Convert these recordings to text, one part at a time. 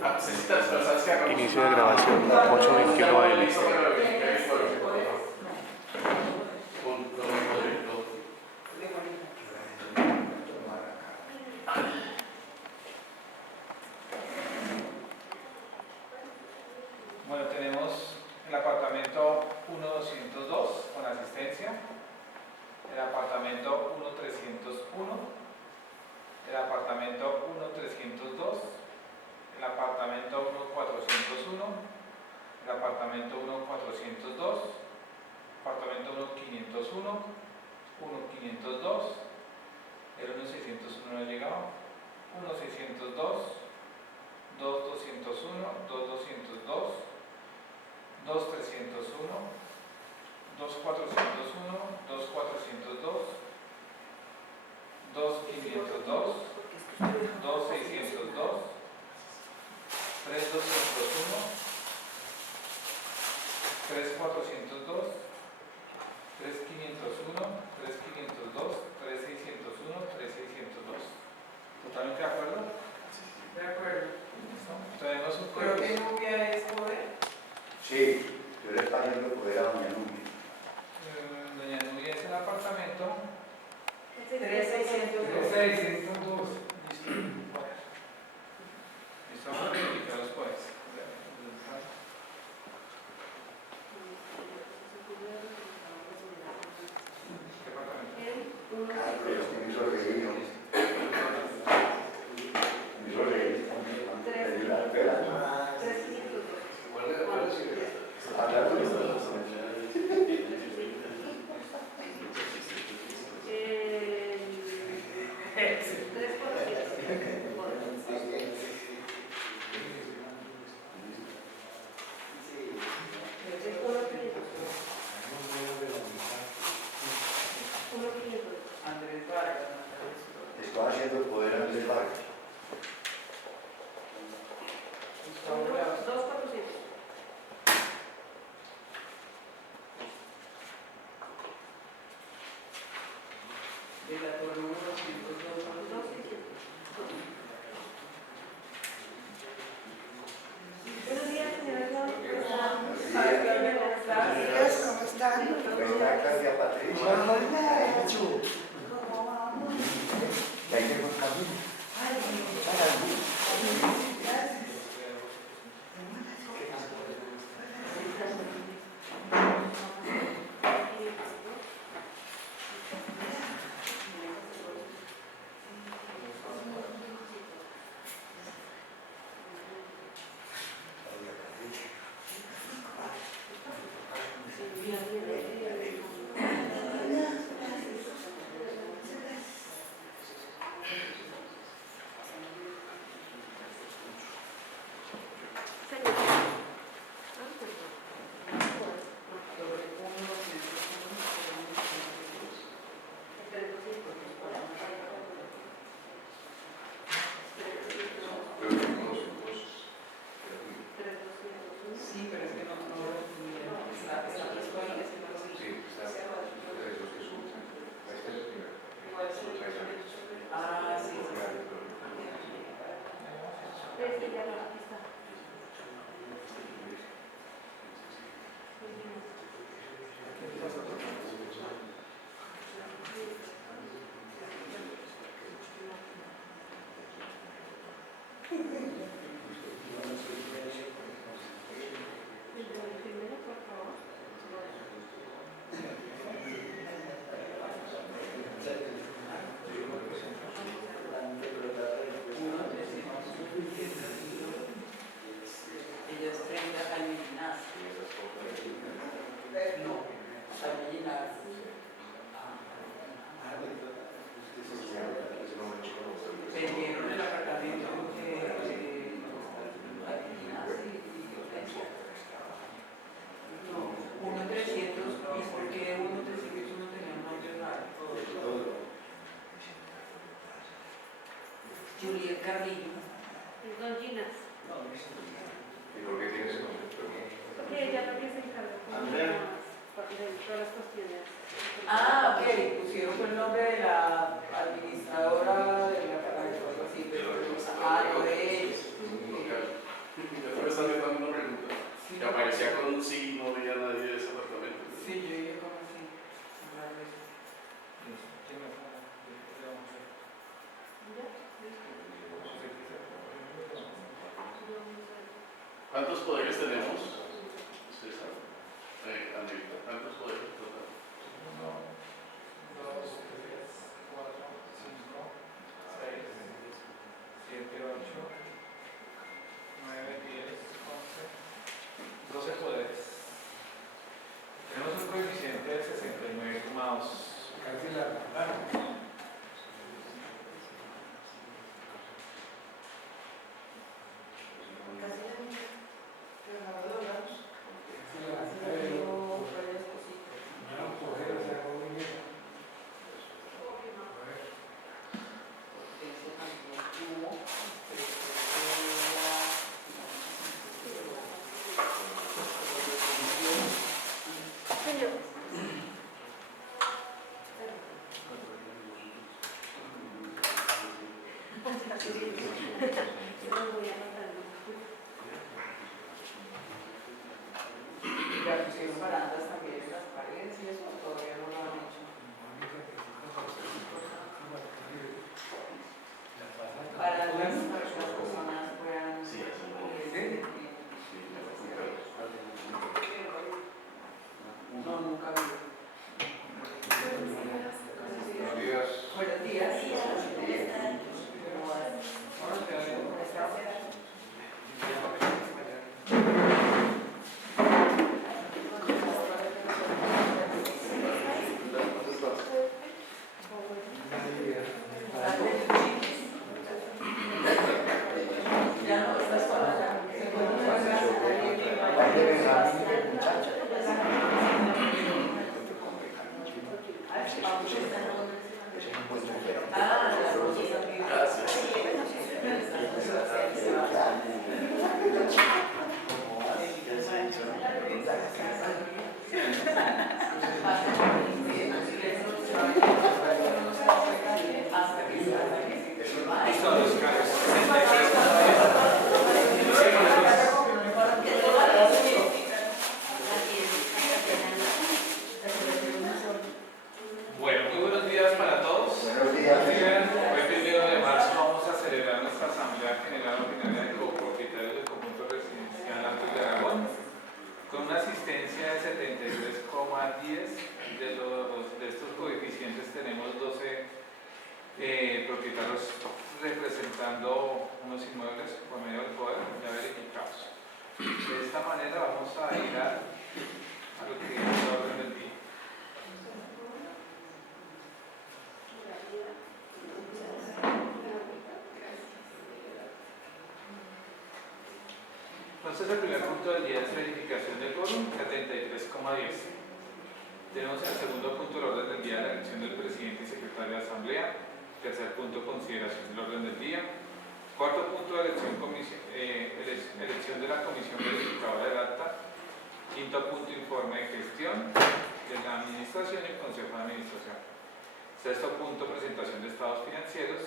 Inicio de grabación 8:21 AM. Bueno, tenemos el apartamento 1202 con asistencia, el apartamento 1301, el apartamento 1302, el apartamento 1401, el apartamento 1402, apartamento 1501, 1502, el 1601 no ha llegado, 1602, 2201, 2202, 2301, 2401, 2402, 2502, 2602, 3201, 3402, 3501, 3502, 3601, 3602. ¿Totalmente de acuerdo? De acuerdo. Traemos un ¿Pero juego. qué Nubia es poder? Sí, yo le estaba yendo poder a Doña Nubia. Doña Nubia es el apartamento 3602. 3602. Listo. Listo, vamos a verificar los poderes. ¿Qué apartamento? Ah, pero es que me hizo reír, ¿no? Me hizo reír. Me dio la pena. Hablando de eso. Andrés Vargas. Estaba haciendo poder a Andrés Vargas. De la torre 1202. Buenos días, señora Claudia. ¿Cómo están? Está Claudia Patricia. Hola. ¿Cómo vamos? Y ahí tengo el camino. Gracias. Sí, pero es que no está respuesta, es que no lo vi. Ah, sí, sí. Ya no, aquí está. Primero, por favor. Ella es 30 años y nada. ¿Cuántos poderes tenemos? César, Angelita, ¿cuántos poderes total? 1, 2, 3, 4, 5, 6, 7, 8, 9, 10, 11, 12 poderes. Tenemos un coeficiente de 69,2. Casi la mitad. Ya pusieron barandas también en las paredes y eso todavía no lo han hecho. Barandas para que las personas puedan no, nunca vi. Buenos días. Ya no, estás sola ya. Se puede pasar. Bueno, muy buenos días para todos. Buenos días. Hoy, 1 de marzo, vamos a celebrar nuestra Asamblea General Ordinaria de Copropietarios del Conjunto Residencial Altos de Aragón, con una asistencia de 73,10. De estos coeficientes tenemos 12 propietarios representando unos inmuebles por medio del poder ya verificados. De esta manera vamos a ir a lo que es el orden del día. Entonces el primer punto del día es verificación del quórum, 73,10. Tenemos el segundo punto del orden del día, la elección del presidente y secretario de asamblea. Tercer punto, consideración del orden del día. Cuarto punto, elección de la comisión verificadora del acta. Quinto punto, informe de gestión de la administración y el consejo de administración. Sexto punto, presentación de estados financieros.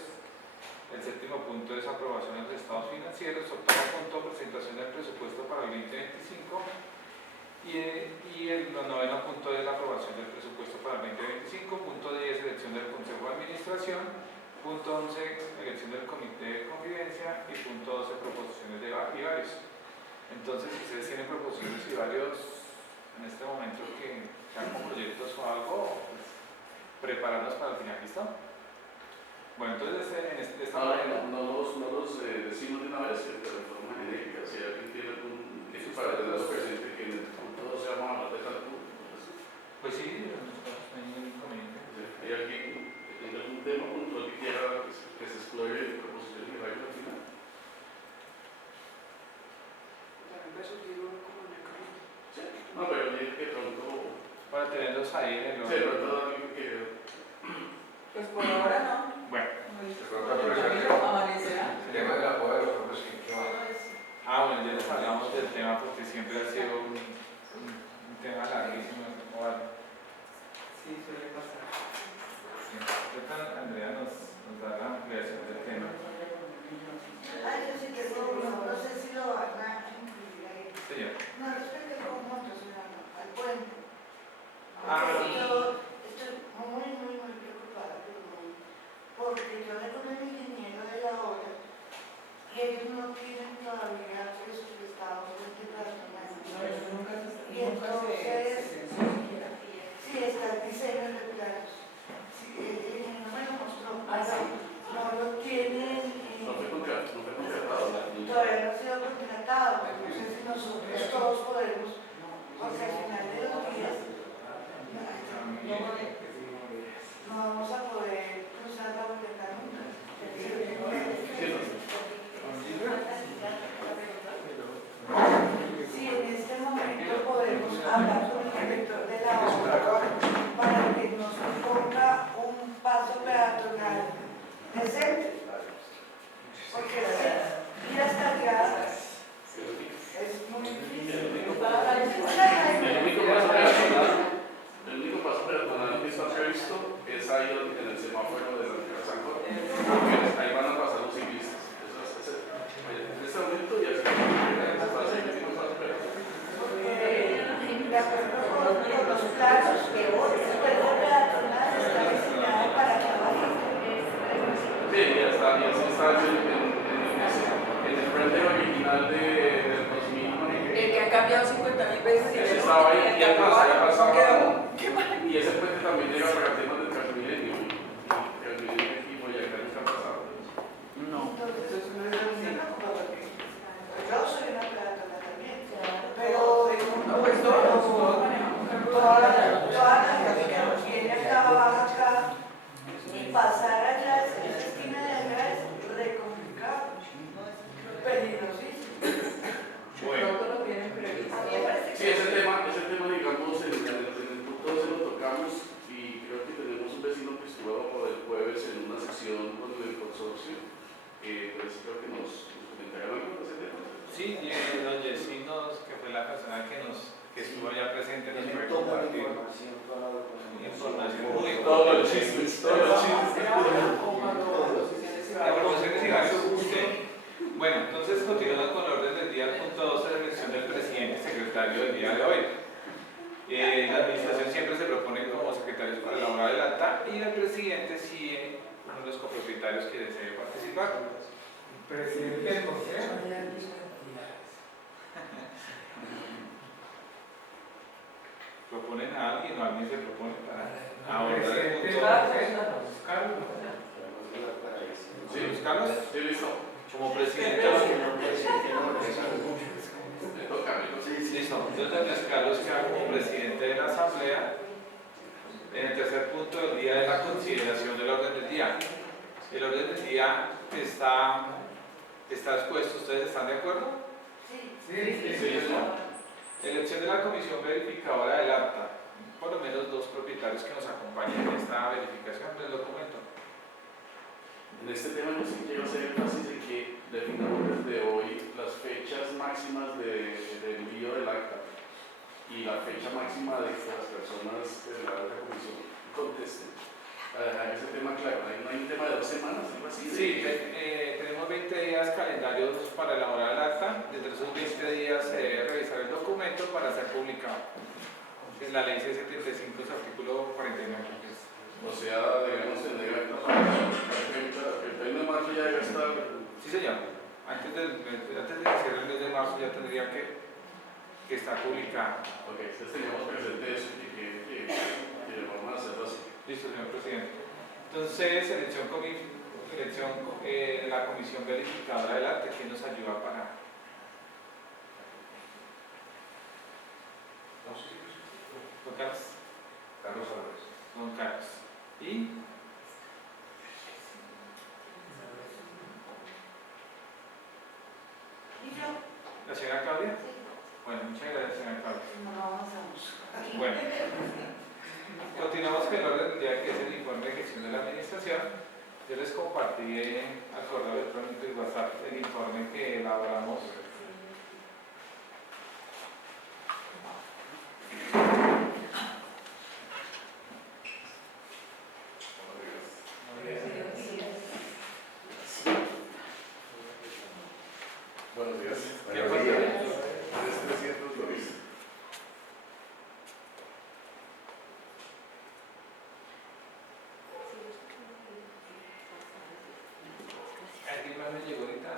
El séptimo punto es aprobación de los estados financieros. Octavo punto, presentación del presupuesto para el 2025. Y el noveno punto es la aprobación del presupuesto para el 2025. Punto 10, elección del consejo de administración. Punto 11, elección del comité de convivencia. Y punto 12, proposiciones y varios. Entonces, si ustedes tienen proposiciones y varios en este momento que sean como proyectos o algo, pues, prepararnos para el final, ¿listo? Bueno, entonces esta manera... No los decimos de una vez, pero de forma genérica. Si alguien tiene algún... para tenerlos presente que en el punto 12 vamos a hablar de tal punto. Pues sí, no hay ningún inconveniente. ¿Hay alguien que tenga algún tema puntual que quiera que se explore de proposiciones y varios al final? No, pero digo que pronto... Para tenerlos ahí en el Sí, orden. pronto alguien que... Pues por ahora no. Bueno. Amanecerá. El tema de la boda de los hombres que va. Bueno, ya les hablamos del tema porque siempre ha sido un tema larguísimo. Sí, suele pasar. Ahorita Andrea nos da la ampliación del tema. Ay, yo sí que no sé si lo van a incluir ahí. Señor. No, respecto al conjunto, sino al puente. Ah. Yo estoy muy preocupada, porque yo hablé con el ingeniero de la obra y él ellos no tienen todavía presupuestados de peatonales. No, eso nunca Y entonces, se sí, está el diseño de planos. Sí, el ingeniero me lo mostró. No lo tienen, No fue contratado. todavía no ha sido contratado. No sé si nosotros todos podemos, porque al final de los días no vamos a poder cruzar la boleta nunca. Si en este momento podemos hablar con el director de la obra para que nos ponga un paso peatonal decente, porque ir hasta allá es muy difícil. El único paso peatonal que está previsto es ahí en el semáforo de la Tierra San Jorge. Ahí van a pasar los ciclistas. En este momento ya se pasa el único paso peatonal. Porque de acuerdo con los planos que hoy el puente peatonal está diseñado para que vaya. Sí, ya está en el render original del 2009. El que ha cambiado 50.000 veces y Ese estaba ahí, ya pasaba. ¿Qué mal? Y ese puente también llega para temas del Transmilenio. Transmilenio aquí, Boyacá, nunca ha pasado. Entonces, no es una cosa porque yo soy una peatonal también, pero de toda la gente que viene acá, baja acá y pasar allá, esa esquina de allá es re complicado, peligrosísimo. Pronto lo tienen previsto. Sí, ese tema, digamos, en el punto 12 lo tocamos y creo que tenemos un vecino que estuvo el jueves en una sección con el consorcio. Pues creo que nos comentaron algo de ese tema. Sí, don Yesinos, que fue la persona que estuvo allá presente, nos puede compartir información muy Todos los chismes, todos los chismes. La promoción es igual. Bueno, entonces continuando con el orden del día, el punto 12 de elección del presidente y secretario del día de hoy. La administración siempre se propone como secretarios para elaborar el acta y el presidente sí uno de los copropietarios que desee participar. Presidente del Consejo. ¿Proponen a alguien o alguien se propone para abordar el Presidente del punto? Consejo, Carlos. Sí, Luis Carlos, sí, listo. como presidente. Me toca, amigo. Listo. Entonces, Luis Carlos queda como presidente de la Asamblea. En el tercer punto del día de la consideración del orden del día. El orden del día está expuesto. ¿Ustedes están de acuerdo? Sí. Elección de la comisión verificadora del acta. Por lo menos dos propietarios que nos acompañen en esta verificación del documento. En este tema yo sí quiero hacer énfasis en que definamos desde hoy las fechas máximas de envío del acta y la fecha máxima de que las personas de la comisión contesten. Para dejar ese tema claro, no hay un tema de 2 semanas, algo así. Sí, tenemos 20 días calendarios para elaborar el acta. Dentro de esos 20 días se debe revisar el documento para ser publicado. Es la ley C75, su artículo 49. O sea, debemos tener el 1 de marzo ya debe estar. Sí, señor. Antes de que cierre el mes de marzo ya tendría que estar publicado. Ok, entonces teníamos presente eso y que vamos a hacerlo así. Listo, señor presidente. Entonces, la comisión verificadora del acta, ¿quién nos ayuda para? Don Carlos. Carlos Álvarez. Don Carlos. ¿Y? ¿Y yo? ¿La señora Claudia? Bueno, muchas gracias, señora Claudia. No avanzamos. Bueno, continuamos con el orden del día, que es el informe de gestión de la administración. Yo les compartí al correo electrónico y WhatsApp el informe que elaboramos. Buenos días. ¿Qué falta? 300 lo hice. ¿Alguien más me llegó ahorita?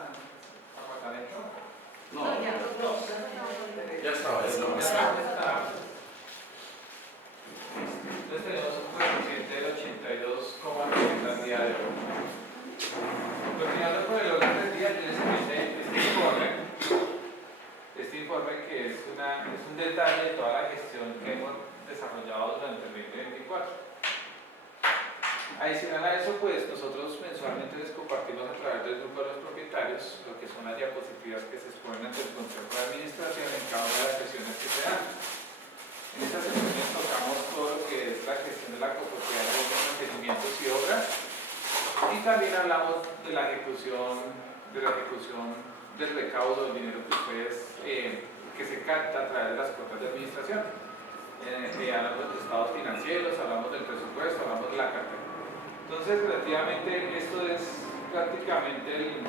Adicional a eso, pues nosotros mensualmente les compartimos a través del grupo de los propietarios lo que son las diapositivas que se exponen ante el Consejo de Administración en cada una de las sesiones que se dan. En estas sesiones tocamos todo lo que es la gestión de la copropiedad de los mantenimientos y obras, y también hablamos de la ejecución del recaudo del dinero que ustedes que se capta a través de las cuotas de administración. Hablamos de estados financieros, hablamos del presupuesto, hablamos de la cartera. Entonces, relativamente, esto es prácticamente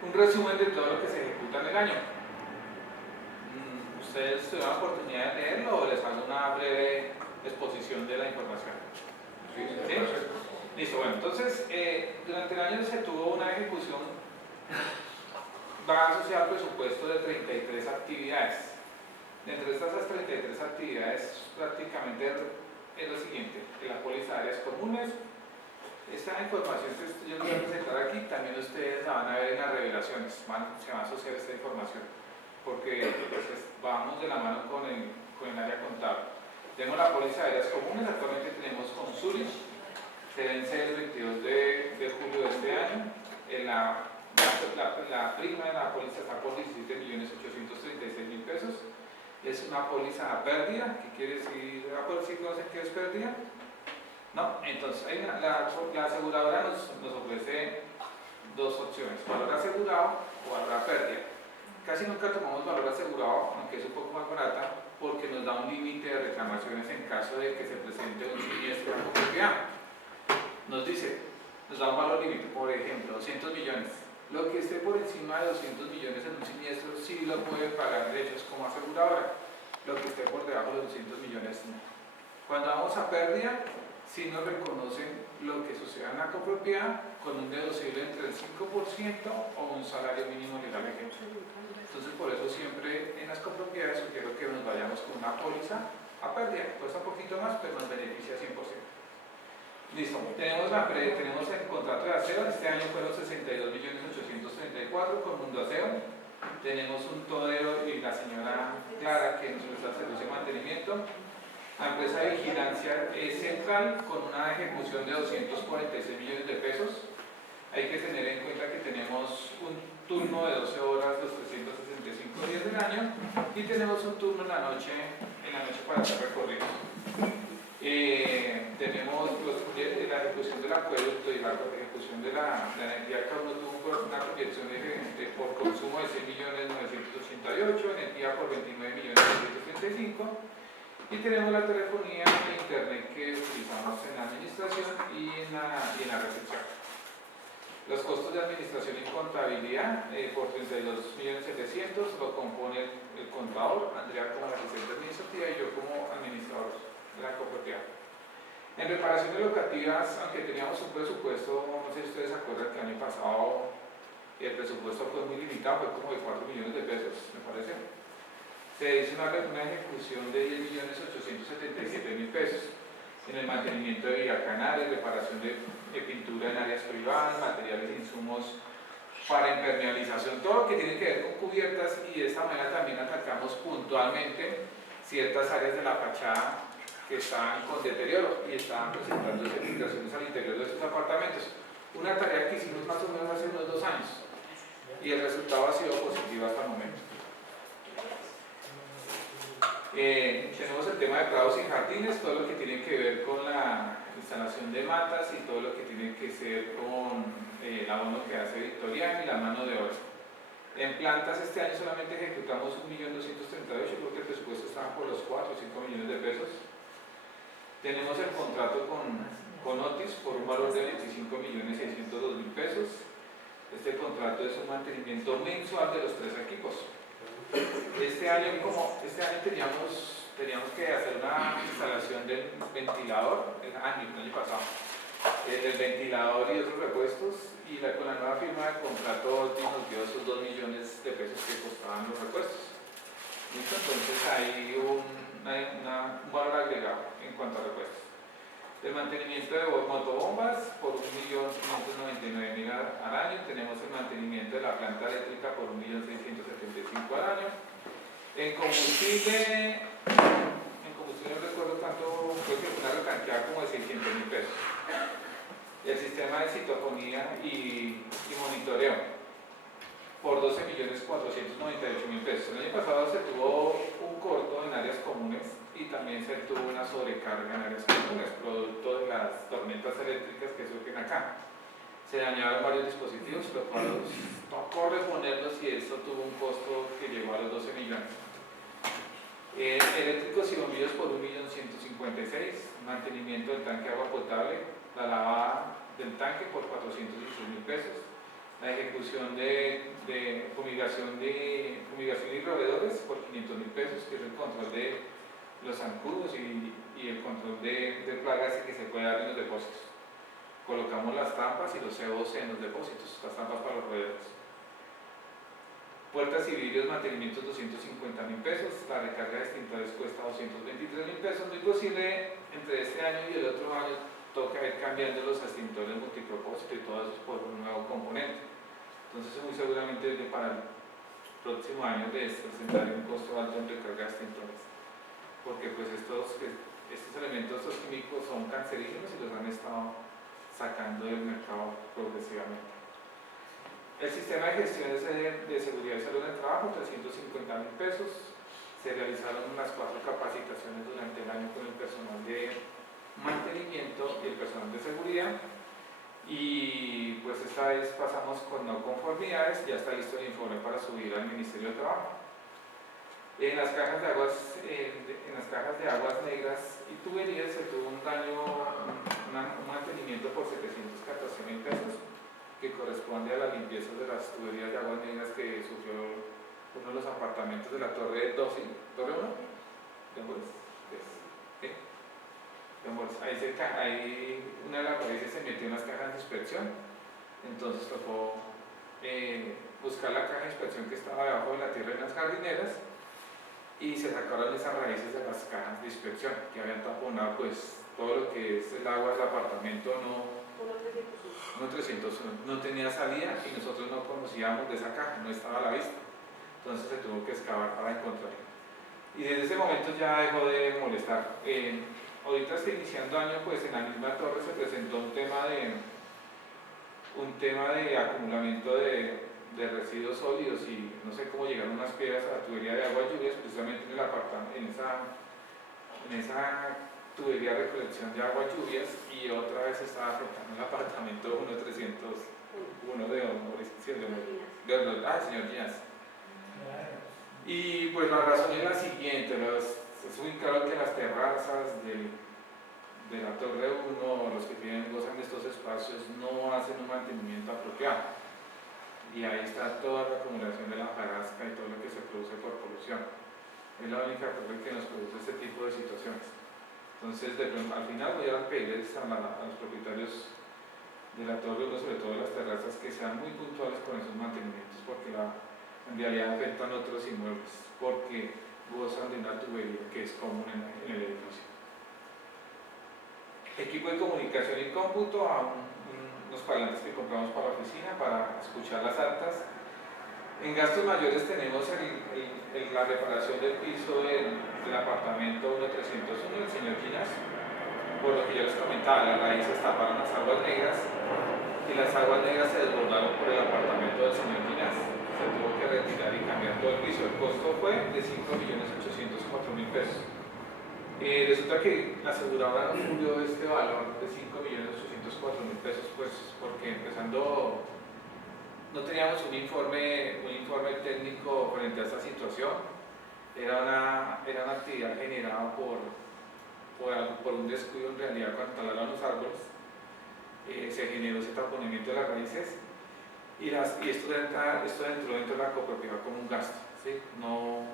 un resumen de todo lo que se ejecuta en el año. ¿Ustedes tuvieron la oportunidad de leerlo o les hago una breve exposición de la información? Sí, sí, ¿Sí? perfecto. Listo, bueno, entonces, durante el año se tuvo una ejecución, va asociada al presupuesto de 33 actividades. Dentro de estas 33 actividades, prácticamente es lo siguiente: que la póliza de áreas comunes. Esta información que yo les voy a presentar aquí, también ustedes la van a ver en las revelaciones, se va a asociar esta información, porque pues, vamos de la mano con el área contable. Tenemos la póliza de áreas comunes, actualmente tenemos con Zurich, se vence el 22 de julio de este año. La prima de la póliza está por 17.836.000 pesos. Es una póliza a pérdida. ¿Qué quiere decir? ¿Sí conocen qué es pérdida? No, entonces la aseguradora nos ofrece dos opciones: valor asegurado o valor a pérdida. Casi nunca tomamos valor asegurado, aunque es un poco más barata, porque nos da un límite de reclamaciones en caso de que se presente un siniestro en propiedad. Nos da un valor límite, por ejemplo, 200 millones. Lo que esté por encima de 200 millones en un siniestro sí lo puede pagar derechos como aseguradora. Lo que esté por debajo de 200 millones no. Cuando vamos a pérdida, sí nos reconocen lo que suceda en la copropiedad con un deducible entre el 5% o un salario mínimo legal vigente. Entonces, por eso siempre en las copropiedades sugiero que nos vayamos con una póliza a pérdida. Cuesta un poquito más, pero nos beneficia 100%. Listo, tenemos el contrato de aseo. Este año fueron 62.834.000 con Mundo Aseo. Tenemos un todero y la señora Clara que nos presta el servicio de mantenimiento. La empresa de vigilancia es central con una ejecución de 246 millones de pesos. Hay que tener en cuenta que tenemos un turno de 12 horas los 365 días del año y tenemos un turno en la noche para hacer recorridos. Tenemos la ejecución del acueducto y la ejecución de la energía. Cada uno tuvo una proyección por consumo de 6.988.000, energía por 29.935.000, y tenemos la telefonía e internet que utilizamos en la administración y en la recepción. Los costos de administración y contabilidad por 32.700.000 lo compone el contador, Andrea como la asistente administrativa y yo como administrador de la copropiedad. En reparaciones locativas, aunque teníamos un presupuesto, no sé si ustedes se acuerdan que el año pasado el presupuesto fue muy limitado, fue como de 4 millones de pesos, me parece. Se hizo una ejecución de 10.877.000 pesos en el mantenimiento de viacanales, reparación de pintura en áreas privadas, materiales e insumos para impermeabilización, todo lo que tiene que ver con cubiertas, y de esta manera también atacamos puntualmente ciertas áreas de la fachada que estaban con deterioro y estaban presentando filtraciones al interior de sus apartamentos. Una tarea que hicimos más o menos hace unos 2 años y el resultado ha sido positivo hasta el momento. Tenemos el tema de prados y jardines, todo lo que tiene que ver con la instalación de matas y todo lo que tiene que ver con el abono que hace Victoriano y la mano de obra. En plantas este año solamente ejecutamos 1.238.000 porque el presupuesto estaba por los 4 o 5 millones de pesos. Tenemos el contrato con Otis por un valor de 25.602.000 pesos. Este contrato es un mantenimiento mensual de los 3 equipos. Este año teníamos que hacer una instalación del ventilador, el año pasado, del ventilador y otros repuestos, y con la nueva firma de contrato Otis nos dio esos 2 millones de pesos que costaban los repuestos. ¿Listo? Entonces hay un valor agregado en cuanto a repuestos. El mantenimiento de motobombas por 1.599.000 al año. Tenemos el mantenimiento de la planta eléctrica por 1.675.000 al año. En combustible no recuerdo cuánto creo que fue una retanqueada como de 600.000 pesos. El sistema de citofonía y monitoreo por 12.498.000 pesos. El año pasado se tuvo un corto en áreas comunes y también se tuvo una sobrecarga en áreas comunes, producto de las tormentas eléctricas que surgen acá. Se dañaron varios dispositivos, los cuales tocó reponerlos y eso tuvo un costo que llegó a los 12 millones. Eléctricos y bombillos por 1.156.000, mantenimiento del tanque de agua potable, la lavada del tanque por 416.000 pesos, la ejecución de fumigación y roedores por 500.000 pesos, que es el control de los zancudos y el control de plagas que se puede dar en los depósitos. Colocamos las trampas y los COC en los depósitos, las trampas para los roedores. Puertas y vidrios, mantenimientos 250.000 pesos, la recarga de extintores cuesta 223.000 pesos. Muy posible entre este año y el otro año toca ir cambiando los extintores multipropósito y todo eso por un nuevo componente. Entonces muy seguramente para el próximo año de presentar un costo alto en recarga de extintores, porque pues estos elementos, estos químicos son cancerígenos y los han estado sacando del mercado progresivamente. El sistema de gestiones de seguridad y salud en el trabajo, 350.000 pesos. Se realizaron unas 4 capacitaciones durante el año con el personal de mantenimiento y el personal de seguridad. Y pues esta vez pasamos con no conformidades, ya está listo el informe para subir al Ministerio de Trabajo. En las cajas de aguas negras y tuberías se tuvo un daño, un mantenimiento por 714.000 pesos, que corresponde a la limpieza de las tuberías de aguas negras que sufrió uno de los apartamentos de la Torre 12, ¿Torre 1? Ahí cerca, una de las raíces se metió en las cajas de inspección, entonces tocó buscar la caja de inspección que estaba debajo de la tierra en las jardineras y se sacaron esas raíces de las cajas de inspección que habían taponado pues todo lo que es el agua del apartamento. No tenía salida y nosotros no conocíamos de esa caja, no estaba a la vista, entonces se tuvo que excavar para encontrarla y desde ese momento ya dejó de molestar. Ahorita está iniciando año, pues en la misma torre se presentó un tema de acumulamiento de residuos sólidos y no sé cómo llegaron unas piedras a la tubería de agua lluvias, precisamente en el apartamento, en esa tubería de recolección de agua lluvias, y otra vez estaba afectando el apartamento 1301 de señor Díaz. Y pues la razón es la siguiente, es muy claro que las terrazas de la Torre 1, los que gozan de estos espacios, no hacen un mantenimiento apropiado. Y ahí está toda la acumulación de la hojarasca y todo lo que se produce por polución. Es la única torre que nos produce este tipo de situaciones. Entonces, al final voy a pedirles a los propietarios de la Torre 1, sobre todo las terrazas, que sean muy puntuales con esos mantenimientos, porque en realidad afectan otros inmuebles, porque gozan de una tubería que es común en el edificio. Equipo de comunicación y cómputo, unos parlantes que compramos para la oficina para escuchar las actas. En gastos mayores tenemos la reparación del piso del apartamento 1301 del señor Quinas, por lo que yo les comentaba, las raíces taparon las aguas negras y las aguas negras se desbordaron por el apartamento del señor Quinas. Se tuvo que retirar y cambiar todo el piso. El costo fue de 5.804.000 pesos. Resulta que la aseguradora no cubrió este valor de 5.804.000 pesos, pues porque empezando no teníamos un informe técnico frente a esta situación. Era una actividad generada por un descuido en realidad cuando talaron los árboles. Se generó ese taponamiento de las raíces y esto entró dentro de la copropiedad como un gasto, ¿sí? No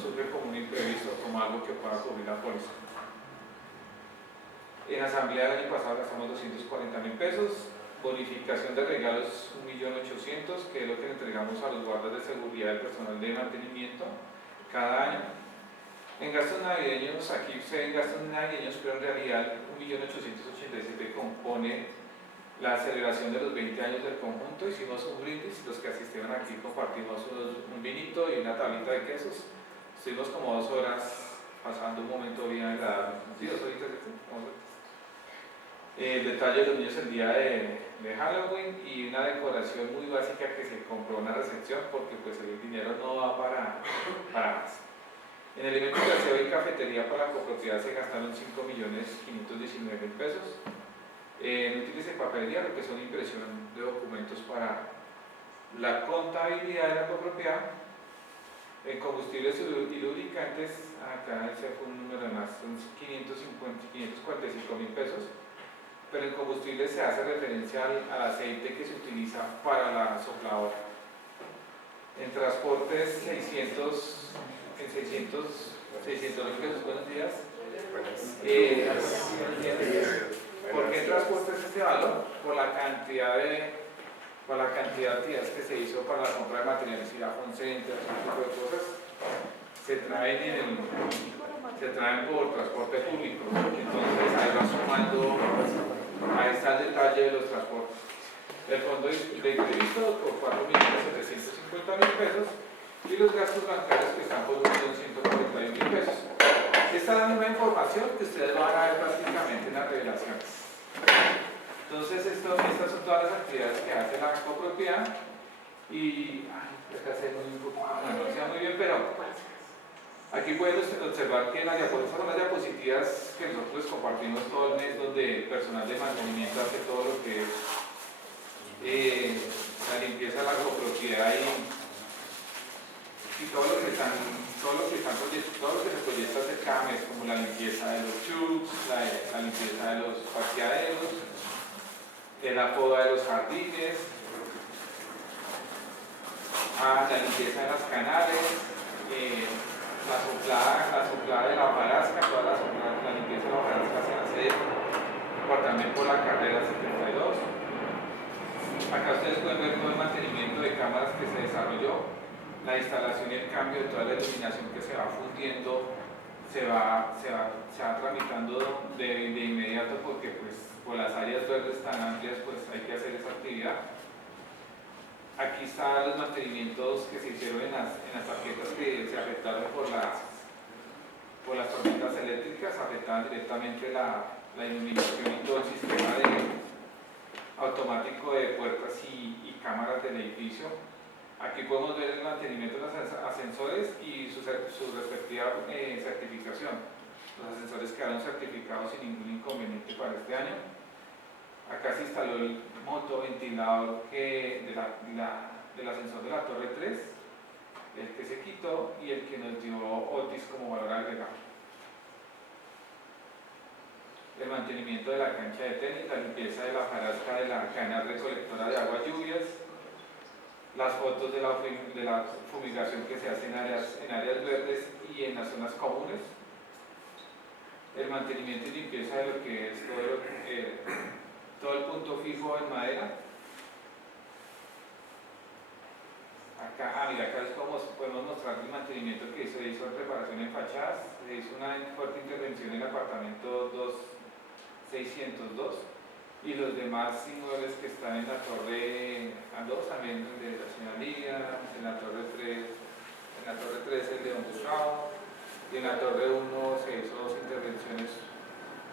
sufre como un imprevisto, como algo que pueda cubrir la póliza. En asamblea del año pasado gastamos 240.000 pesos, bonificación de regalos 1.800.000, que es lo que le entregamos a los guardas de seguridad y personal de mantenimiento cada año. En gastos navideños, aquí se ven gastos navideños, pero en realidad 1.887.000 compone la celebración de los 20 años del conjunto. Hicimos un brindis, los que asistieron aquí compartimos un vinito y una tablita de quesos. Estuvimos como 2 horas pasando un momento bien agradable. ¿Sí, los oíste, cierto? El detalle de los niños el día de Halloween y una decoración muy básica que se compró en la recepción porque pues el dinero no va para más. En elementos de aseo y cafetería para la copropiedad se gastaron 5.519.000 pesos. En útiles de papelería, lo que son impresión de documentos para la contabilidad de la copropiedad. En combustibles y lubricantes, acá ese fue un número más, son 545.000 pesos. Pero en combustible se hace referencia al aceite que se utiliza para la sopladora. En transportes 600.000 pesos, buenos días. ¿Por qué en transportes este valor? Por la cantidad de actividades que se hizo para la compra de materiales y la home center, ese tipo de cosas, se traen por transporte público. Entonces ahí va sumando. Ahí está el detalle de los transportes. El fondo de imprevisto por 4.750.000 pesos y los gastos bancarios que están por 1.141.000 pesos. Esta es la misma información que ustedes van a ver prácticamente en las revelaciones. Entonces, estas son todas las actividades que hace la copropiedad y acá se ve muy bien, pero aquí pueden observar que estas son las diapositivas que nosotros compartimos todo el mes, donde el personal de mantenimiento hace todo lo que es la limpieza de la copropiedad y todo lo que se proyecta hacer cada mes, como la limpieza de los chutes, la limpieza de los parqueaderos, la poda de los jardines, la limpieza de las canales, la soplada de la hojarasca, la limpieza de la hojarasca se hace también por la carrera 72. Acá ustedes pueden ver todo el mantenimiento de cámaras que se desarrolló, la instalación y el cambio de toda la iluminación que se va fundiendo, se va tramitando de inmediato porque pues por las áreas verdes tan amplias pues hay que hacer esa actividad. Aquí están los mantenimientos que se hicieron en las tarjetas que se afectaron por las tormentas eléctricas, afectaban directamente la iluminación y todo el sistema automático de puertas y cámaras del edificio. Aquí podemos ver el mantenimiento de los ascensores y su respectiva certificación. Los ascensores quedaron certificados sin ningún inconveniente para este año. Acá se instaló el motoventilador del ascensor de la Torre 3, el que se quitó y el que nos dio Otis como valor agregado. El mantenimiento de la cancha de tenis, la limpieza de la hojarasca de la canal recolectora de agua lluvias, las fotos de la fumigación que se hace en áreas verdes y en las zonas comunes, el mantenimiento y limpieza de lo que es todo el punto fijo en madera. Acá les podemos mostrar el mantenimiento que se hizo en reparación en fachadas. Se hizo una fuerte intervención en el apartamento 602 y los demás inmuebles que están en la torre A2, también de la señora Lidia, en la torre 3 el de Don Gustavo, y en la torre 1 se hizo 2 intervenciones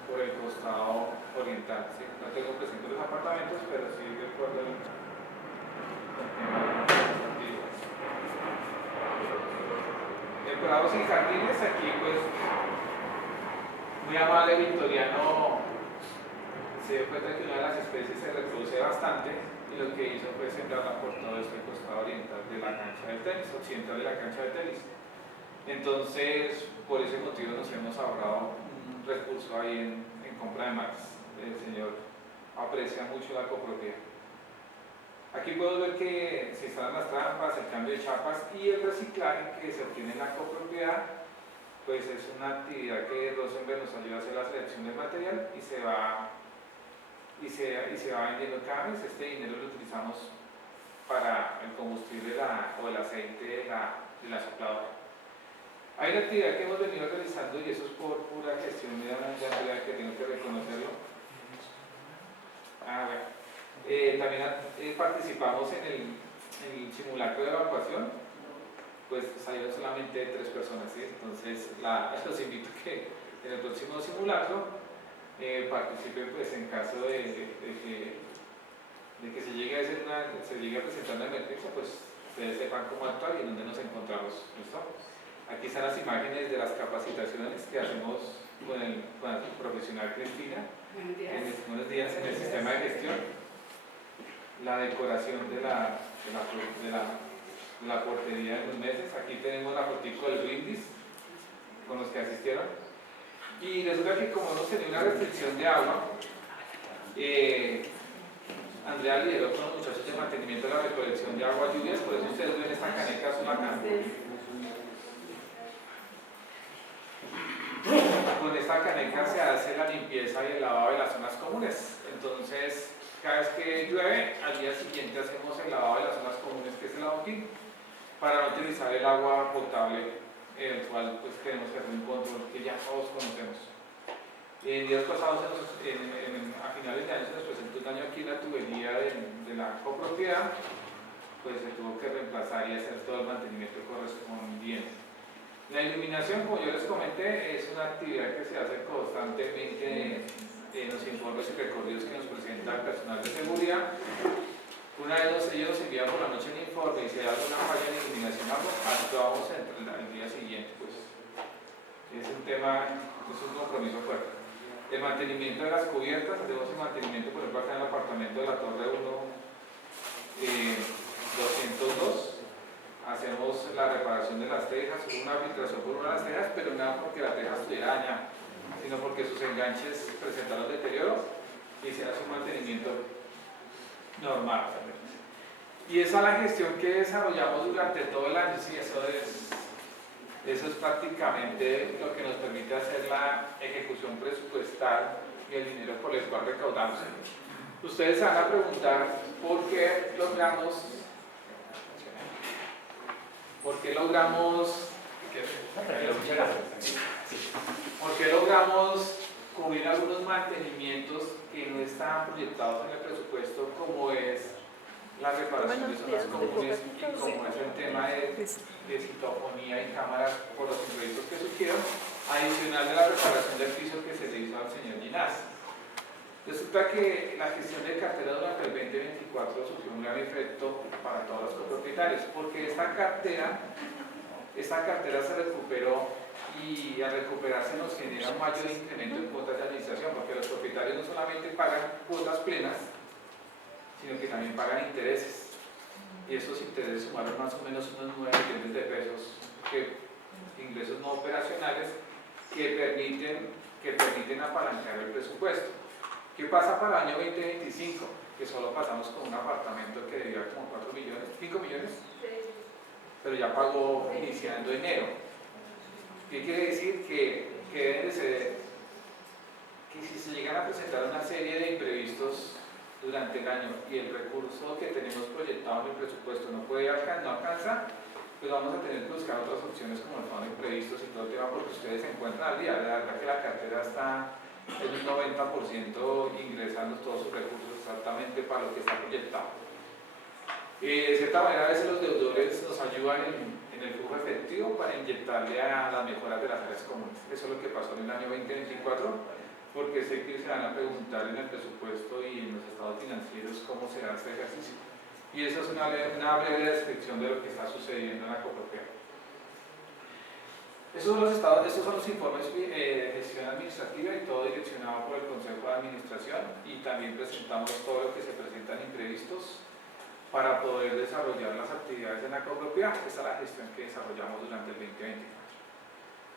por el costado oriental. ¿Sí? No tengo presente los apartamentos, pero sí recuerdo el tema de las actividades. Decorados y jardines, aquí pues muy amable Victoriano se dio cuenta que una de las especies se reproduce bastante y lo que hizo fue sembrarla por todo este costado oriental de la cancha de tenis, occidental de la cancha de tenis. Entonces, por ese motivo nos hemos ahorrado un recurso ahí en compra de matas. El señor aprecia mucho la copropiedad. Aquí podemos ver que se instalan las trampas, el cambio de chapas y el reciclaje que se obtiene en la copropiedad, pues es una actividad que Rosenberg nos ayuda a hacer la selección del material y se va vendiendo cada mes. Este dinero lo utilizamos para el combustible o el aceite de la sopladora. Hay una actividad que hemos venido realizando y eso es por pura gestión de Andrea, que tengo que reconocerlo. También participamos en el simulacro de evacuación. pues salieron solamente 3 personas, ¿sí? Entonces los invito a que en el próximo simulacro participen, pues en caso de que se llegue a presentar una emergencia, pues ustedes sepan cómo actuar y en dónde nos encontramos. ¿Listo? Aquí están las imágenes de las capacitaciones que hacemos con la profesional Cristina buenos días en el sistema de gestión, la decoración de la portería de los meses. Aquí tenemos la fotico del brindis con los que asistieron, y resulta que como hemos tenido una restricción de agua, Andrea lideró con los muchachos de mantenimiento de la recolección de agua lluvias, por eso ustedes ven esta caneca azul acá. Con esta caneca se hace la limpieza y el lavado de las zonas comunes. Entonces, cada vez que llueve, al día siguiente hacemos el lavado de las zonas comunes, que es el adoquín, para no utilizar el agua potable, el cual pues tenemos que hacer un control que ya todos conocemos. En días pasados, a finales de año, se nos presentó un daño aquí en la tubería de la copropiedad, pues se tuvo que reemplazar y hacer todo el mantenimiento correspondiente. La iluminación, como yo les comenté, es una actividad que se hace constantemente en los informes y recorridos que nos presenta el personal de seguridad. Una vez ellos nos envían por la noche el informe y si hay alguna falla en iluminación, actuamos el día siguiente. Pues es un tema, es un compromiso fuerte. El mantenimiento de las cubiertas, hacemos el mantenimiento, por ejemplo, acá en el apartamento de la Torre 202. Hacemos la reparación de las tejas, una filtración por una de las tejas, pero nada porque la teja estuviera dañada, sino porque sus enganches presentaron deterioro y se hace un mantenimiento normal. Y esa es la gestión que desarrollamos durante todo el año, sí, eso es prácticamente lo que nos permite hacer la ejecución presupuestal y el dinero por el cual recaudamos. Ustedes se van a preguntar por qué logramos cubrir algunos mantenimientos que no estaban proyectados en el presupuesto, como es la reparación de zonas comunes y como es el tema de citofonía y cámaras por los imprevistos que surgieron, adicional de la reparación del piso que se le hizo al señor Ginás. Resulta que la gestión de cartera durante el 2024 surgió un gran efecto para todos los copropietarios, porque esta cartera se recuperó y al recuperarse nos genera un mayor incremento en cuotas de administración, porque los propietarios no solamente pagan cuotas plenas, sino que también pagan intereses. Y esos intereses sumaron más o menos unos 9 millones de pesos, ingresos no operacionales, que permiten apalancar el presupuesto. ¿Qué pasa para el año 2025? Que solo pasamos con un apartamento que debía como 4 millones, 5 millones, pero ya pagó iniciando enero. ¿Qué quiere decir? Que deben de ser, que si se llegan a presentar una serie de imprevistos durante el año y el recurso que tenemos proyectado en el presupuesto no alcanza, pues vamos a tener que buscar otras opciones como el fondo de imprevistos y todo el tema, porque ustedes se encuentran al día. La verdad que la cartera está en un 90% ingresando todos sus recursos exactamente para lo que está proyectado. De cierta manera, a veces los deudores nos ayudan en el flujo efectivo para inyectarle a las mejoras de las áreas comunes. Eso es lo que pasó en el año 2024, porque sé que se van a preguntar en el presupuesto y en los estados financieros cómo será este ejercicio. Y eso es una breve descripción de lo que está sucediendo en la copropiedad. Estos son los informes de gestión administrativa y todo direccionado por el Consejo de Administración, y también presentamos todo lo que se presenta en imprevistos para poder desarrollar las actividades en la copropiedad. Esta es la gestión que desarrollamos durante el 2024.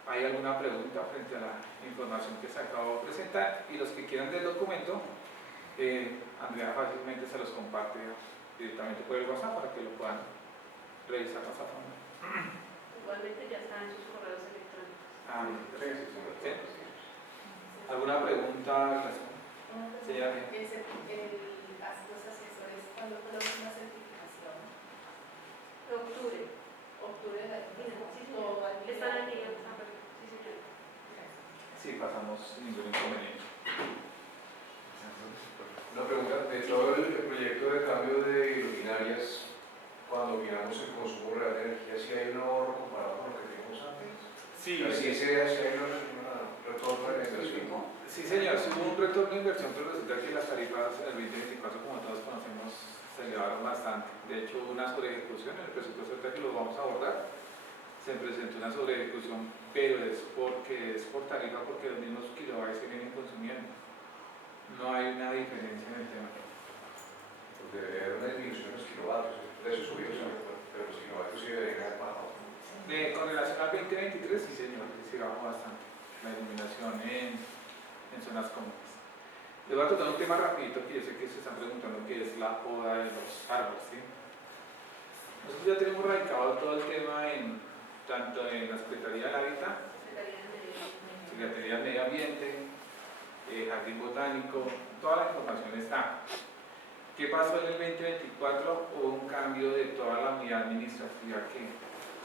¿Hay alguna pregunta frente a la información que se acabó de presentar? Y los que quieran del documento, Andrea fácilmente se los comparte directamente por el WhatsApp para que lo puedan revisar más a fondo. Igualmente ya están en sus correos electrónicos. ¿Sí? ¿Alguna pregunta? Señora. Los asesores, ¿cuándo colocan una certificación? Octubre del año. Sí, están en el sí, señor. Sí, pasamos sin ningún inconveniente. Una pregunta, de todo el proyecto de cambio de luminarias, cuando miramos el consumo real de energía, ¿si hay una Sí, Pero sí se hace un retorno de inversión. Sí, señor, sí hubo un retorno de inversión, pero resulta que las tarifas en el 2024, como todos conocemos, se elevaron bastante. De hecho, hubo una sobreejecución en el presupuesto que lo vamos a abordar. Se presentó una sobreejecución, pero es por tarifa, porque los mismos kilovatios se vienen consumiendo. No hay una diferencia en el tema. Porque debe haber una disminución de los kilovatios, el precio subió, pero los kilovatios sí deberían haber bajado. Con relación al 2023, sí, señor, sí bajó bastante la iluminación en zonas comunes. Les voy a tocar un tema rapidito que yo sé que se están preguntando, que es la poda de los árboles, ¿sí? Nosotros ya tenemos radicado todo el tema tanto en la Secretaría del Hábitat, Secretaría del Medio Ambiente, Jardín Botánico, toda la información está. ¿Qué pasó en el 2024? Hubo un cambio de toda la unidad administrativa que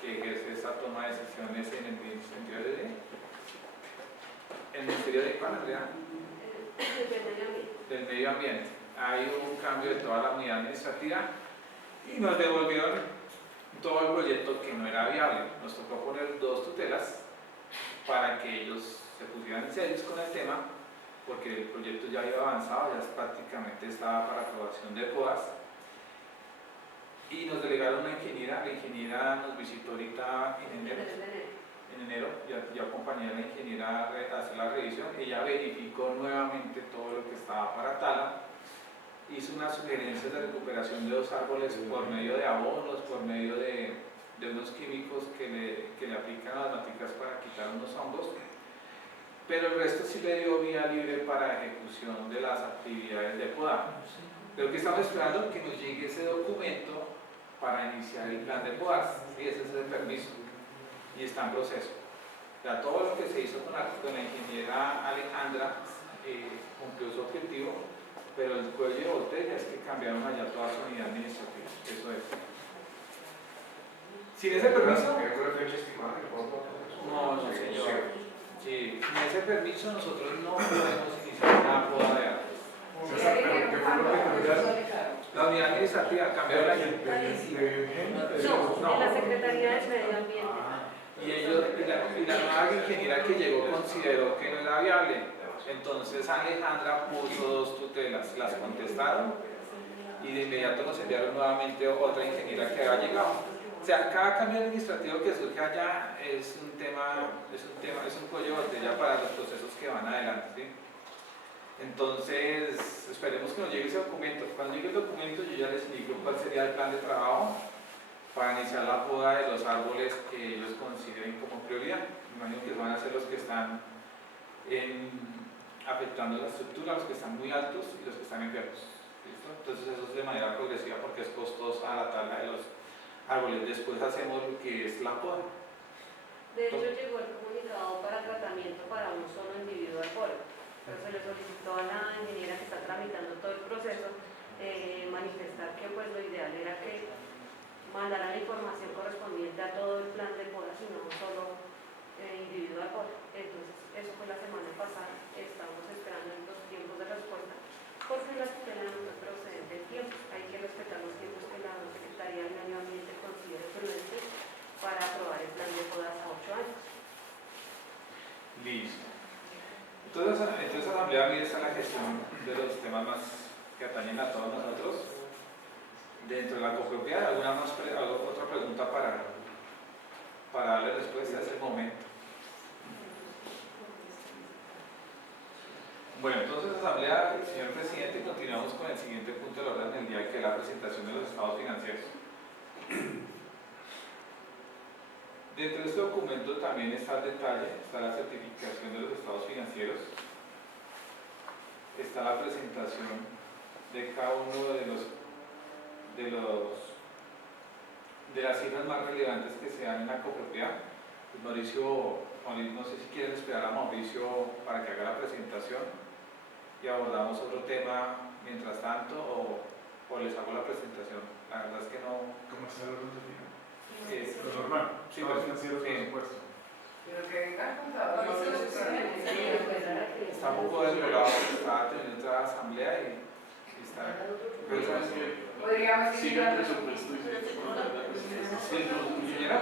ejerce esta toma de decisiones en el Ministerio de ¿cuál, Andrea? Del Medio Ambiente. Hay un cambio de toda la unidad administrativa y nos devolvieron todo el proyecto que no era viable. Nos tocó poner 2 tutelas para que ellos se pusieran serios con el tema, porque el proyecto ya iba avanzado, ya prácticamente estaba para aprobación de podas. Y nos delegaron una ingeniera, la ingeniera nos visitó ahorita en enero, yo acompañé a la ingeniera a hacer la revisión. Ella verificó nuevamente todo lo que estaba para tala, hizo unas sugerencias de recuperación de los árboles por medio de abonos, por medio de unos químicos que le aplican a las maticas para quitar unos hongos, pero el resto sí le dio vía libre para ejecución de las actividades de poda. Pero que estamos esperando que nos llegue ese documento para iniciar el plan de podas, ¿sí? Ese es el permiso y está en proceso. Ya todo lo que se hizo con la ingeniera Alejandra cumplió su objetivo, pero el cuello de botella es que cambiaron allá toda su unidad administrativa. Eso es. Sin ese permiso. ¿Tiene alguna fecha estimada? No, señor. Sí, sin ese permiso nosotros no podemos iniciar una poda de árboles. La unidad administrativa cambió la No, en la Secretaría del Medio Ambiente. y la nueva ingeniera que llegó consideró que no era viable. Entonces Alejandra puso 2 tutelas, las contestaron y de inmediato nos enviaron nuevamente otra ingeniera que había llegado. O sea, cada cambio administrativo que surge allá es un cuello de botella para los procesos que van adelante, ¿sí? Entonces, esperemos que nos llegue ese documento. Cuando llegue el documento, yo ya les indico cuál sería el plan de trabajo para iniciar la poda de los árboles que ellos consideren como prioridad. Me imagino que van a ser los que están afectando la estructura, los que están muy altos y los que están enfermos. ¿Listo? Entonces, eso es de manera progresiva porque es costosa la tala de los árboles. Después hacemos lo que es la poda. De hecho, llegó el comunicado para tratamiento para un solo individuo al polo. Entonces se le solicitó a la ingeniera que está tramitando todo el proceso manifestar que pues lo ideal era que mandaran la información correspondiente a todo el plan de poda, sino solo individual polo. Entonces eso fue la semana pasada, estamos esperando los tiempos de respuesta porque la tutela no es procedente el tiempo. Hay que respetar los tiempos que la Secretaría del Medio Ambiente considere prudentes para aprobar el plan de podas a 8 años. Listo. Entonces Asamblea mide está la gestión de los temas más que atañen a todos nosotros. Dentro de la copropiedad, ¿alguna otra pregunta para darle respuesta a ese momento? Bueno, entonces Asamblea, señor Presidente, continuamos con el siguiente punto del orden del día, que es la presentación de los estados financieros. Dentro de este documento también está el detalle, está la certificación de los estados financieros, está la presentación de cada uno de las cifras más relevantes que se dan en la copropiedad. Pues Mauricio, no sé si quieren esperar a Mauricio para que haga la presentación y abordamos otro tema mientras tanto o les hago la presentación. La verdad es que no. ¿Cómo está el orden del día? Lo normal. Sí, Estados financieros, sí. por supuesto. Pero que venga contador, no se está un poco desvelado, estaba teniendo otra asamblea y está. Pero sabes que podríamos sigue el presupuesto y se por la presentación. ¿Ingeniera?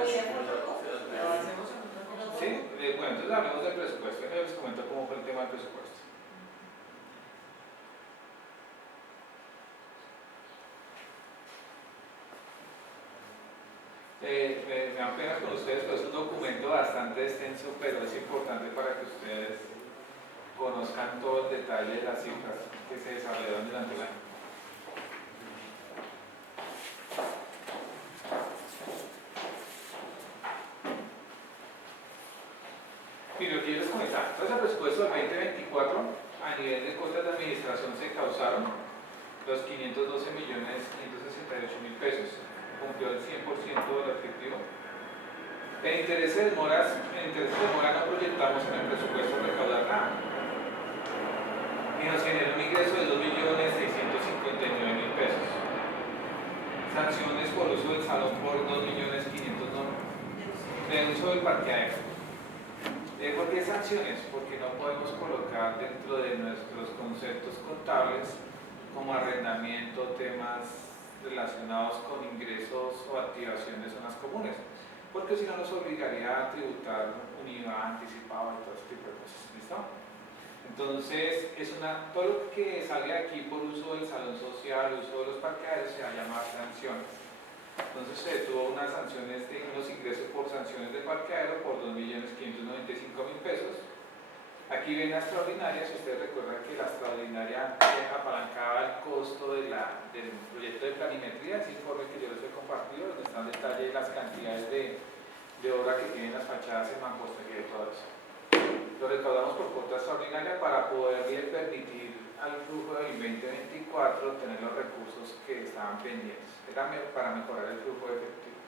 ¿Sí? Bueno, entonces hablemos del presupuesto. Yo les comento cómo fue el tema del presupuesto. Me dan pena con ustedes, pero es un documento bastante extenso, pero es importante para que ustedes conozcan todo el detalle de las cifras que se desarrollaron durante el año. Mire, lo que yo les comentaba, entonces el presupuesto del 2024 a nivel de cuotas de administración se causaron los 512.568.000 pesos, cumplió el 100% del objetivo. En intereses de mora no proyectamos en el presupuesto recaudar nada y nos generó un ingreso de 2.659.000 pesos. Sanciones por uso del salón por 2.500.000 de uso del parqueadero. ¿Por qué sanciones? Porque no podemos colocar dentro de nuestros conceptos contables como arrendamiento temas relacionados con ingresos o activación de zonas comunes, porque si no nos obligaría a tributar un IVA anticipado y todo este tipo de cosas. ¿Listo? Entonces, todo lo que salga aquí por uso del salón social, uso de los parqueaderos, se va a llamar sanciones. Entonces se tuvo unas sanciones unos ingresos por sanciones de parqueadero por 2.595.000 pesos. Aquí ven la extraordinaria. Si ustedes recuerdan que la extraordinaria apalancaba el costo del proyecto de planimetría, ese informe que yo les he compartido, donde está en detalle las cantidades de obra que tienen las fachadas en mampostería y todo eso. Lo recaudamos por cuota extraordinaria para poderle permitir al flujo del 2024 tener los recursos que estaban pendientes. Era para mejorar el flujo efectivo.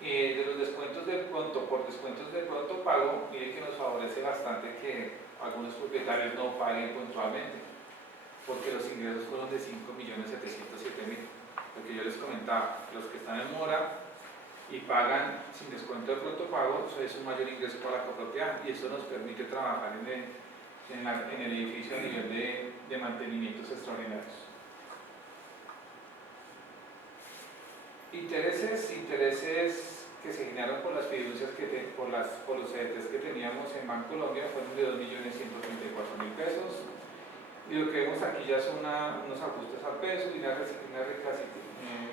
De los descuentos del pronto, por descuentos del pronto pago, mire que nos favorece bastante que algunos propietarios no paguen puntualmente, porque los ingresos fueron de 5.707.000. Lo que yo les comentaba, los que están en mora y pagan sin descuento del pronto pago, eso es un mayor ingreso para la copropiedad y eso nos permite trabajar en el edificio a nivel de mantenimientos extraordinarios. Intereses que se generaron por las fiducias por los CDTs que teníamos en Bancolombia fueron de 2.134.000 pesos. Y lo que vemos aquí ya son unos ajustes al peso y una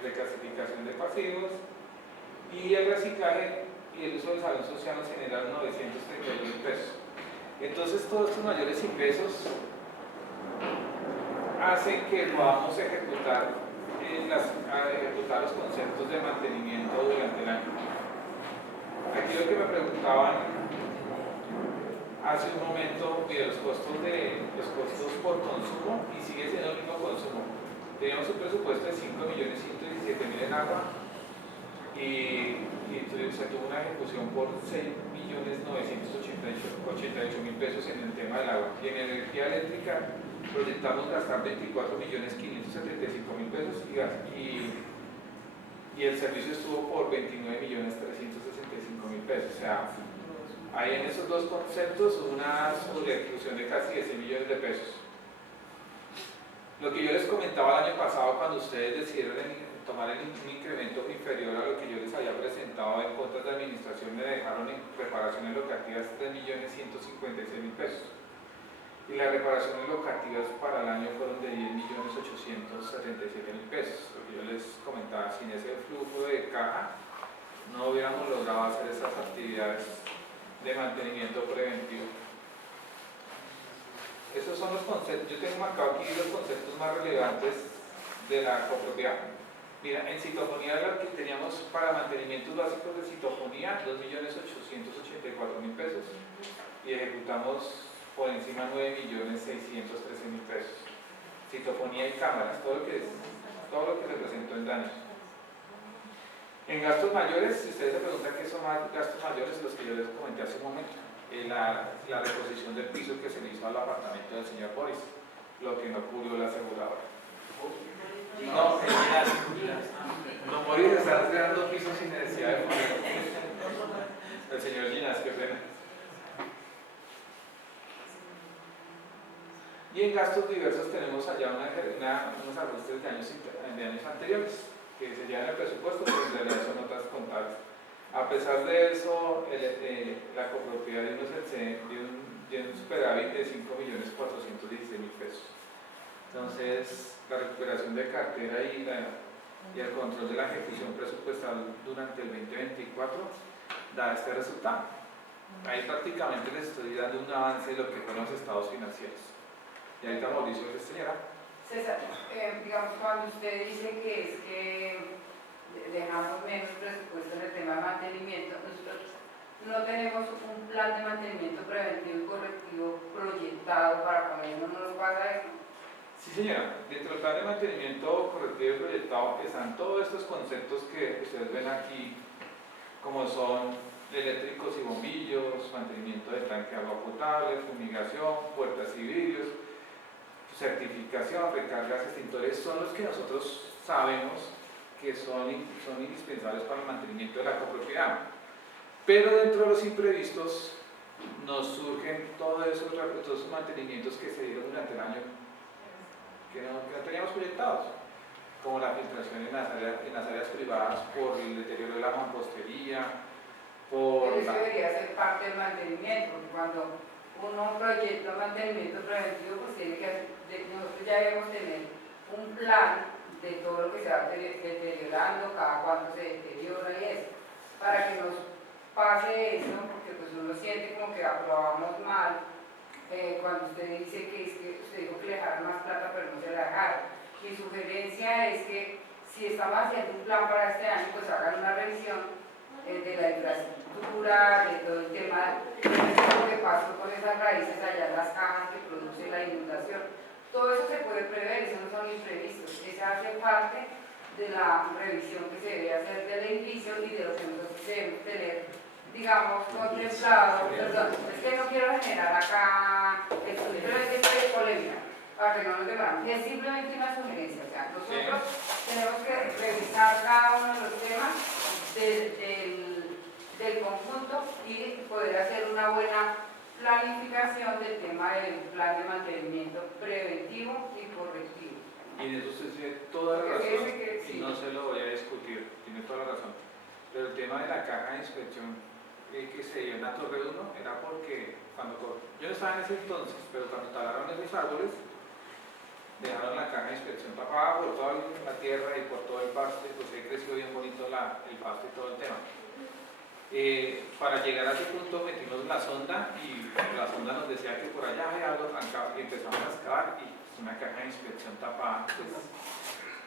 reclasificación de pasivos. Y el reciclaje y el uso del salón social nos generaron 932.000 pesos. Entonces todos estos mayores ingresos hacen que podamos ejecutar los conceptos de mantenimiento durante el año. Aquí lo que me preguntaban hace un momento, mire, los costos por consumo, y sigue siendo el mismo consumo. Teníamos un presupuesto de 5.117.000 en agua y se tuvo una ejecución por 6.988.000 pesos en el tema del agua. Y en energía eléctrica proyectamos gastar 24.575.000 pesos y el servicio estuvo por 29.365.000 pesos. O sea, hay en esos dos conceptos una sobreejecución de casi 10 millones de pesos. Lo que yo les comentaba el año pasado cuando ustedes decidieron tomar un incremento inferior a lo que yo les había presentado en cuotas de administración, me dejaron en reparaciones locativas 3.156.000 pesos. Y las reparaciones locativas para el año fueron de 10.877.000 pesos. Lo que yo les comentaba, sin ese flujo de caja no hubiéramos logrado hacer esas actividades de mantenimiento preventivo. Esos son los conceptos. Yo tengo marcado aquí los conceptos más relevantes de la copropiedad. Mira, en citofonía lo que teníamos para mantenimientos básicos de citofonía 2.884.000 pesos y ejecutamos por encima 9.613.000 pesos. Citofonía y cámaras, todo lo que representó en daños. En gastos mayores, si ustedes se preguntan qué son más gastos mayores, los que yo les comenté hace un momento, la reposición del piso que se le hizo al apartamento del señor Boris, lo que no cubrió la aseguradora. No, Don Boris está estrenando pisos sin necesidad de poner. El señor Ginás, qué pena. Y en gastos diversos tenemos allá unos ajustes de años anteriores. que se llevan el presupuesto, pero en realidad son notas contables. A pesar de eso, la copropiedad dio un superávit de 5.416.000 pesos. Entonces, la recuperación de cartera y el control de la ejecución presupuestal durante el 2024 da este resultado. Ahí prácticamente les estoy dando un avance de lo que fueron los estados financieros. Y ahorita Mauricio les señala. César, digamos, cuando usted dice que es que dejamos menos presupuesto en el tema de mantenimiento, nosotros no tenemos un plan de mantenimiento preventivo y correctivo proyectado para cuando no nos pasa eso. Sí, señora, dentro del plan de mantenimiento correctivo y proyectado están todos estos conceptos que ustedes ven aquí, como son eléctricos y bombillos, mantenimiento de tanque de agua potable, fumigación, puertas y vidrios, certificación, recargas, extintores, son los que nosotros sabemos que son indispensables para el mantenimiento de la copropiedad. Pero dentro de los imprevistos nos surgen todos esos mantenimientos que se dieron durante el año que no teníamos proyectados, como la filtración en las áreas privadas por el deterioro de la mampostería, Pero eso debería ser parte del mantenimiento, porque cuando uno proyecta mantenimiento preventivo, pues tiene que, nosotros ya debemos tener un plan de todo lo que se va deteriorando, cada cuánto se deteriora y eso, para que nos pase eso, porque pues uno siente como que aprobamos mal, cuando usted dice que es que usted dijo que le dejaron más plata pero no se la dejaron. Mi sugerencia es que si estamos haciendo un plan para este año, pues hagan una revisión de la infraestructura, de todo el tema, de lo que pasó con esas raíces allá en las cajas que produce la inundación. Todo eso se puede prever, eso no son imprevistos, eso hace parte de la revisión que se debe hacer del edificio y de lo que nosotros debemos tener, digamos, contemplado. Perdón, es que no quiero generar acá simplemente polémica, para que no nos demoremos. Es simplemente una sugerencia, o sea, nosotros tenemos que revisar cada uno de los temas del conjunto y poder hacer una buena planificación del tema del plan de mantenimiento preventivo y correctivo. Y en eso usted tiene toda la razón, Sí. y no se lo voy a discutir, tiene toda la razón. Pero el tema de la caja de inspección que se dio en la Torre 1 era porque yo no estaba en ese entonces, pero cuando talaron esos árboles, dejaron la caja de inspección tapada por toda la tierra y por todo el pasto, y pues ahí creció bien bonito el pasto y todo el tema. Para llegar a ese punto metimos la sonda y la sonda nos decía que por allá había algo trancado y empezamos a excavar y una caja de inspección tapada. Pues,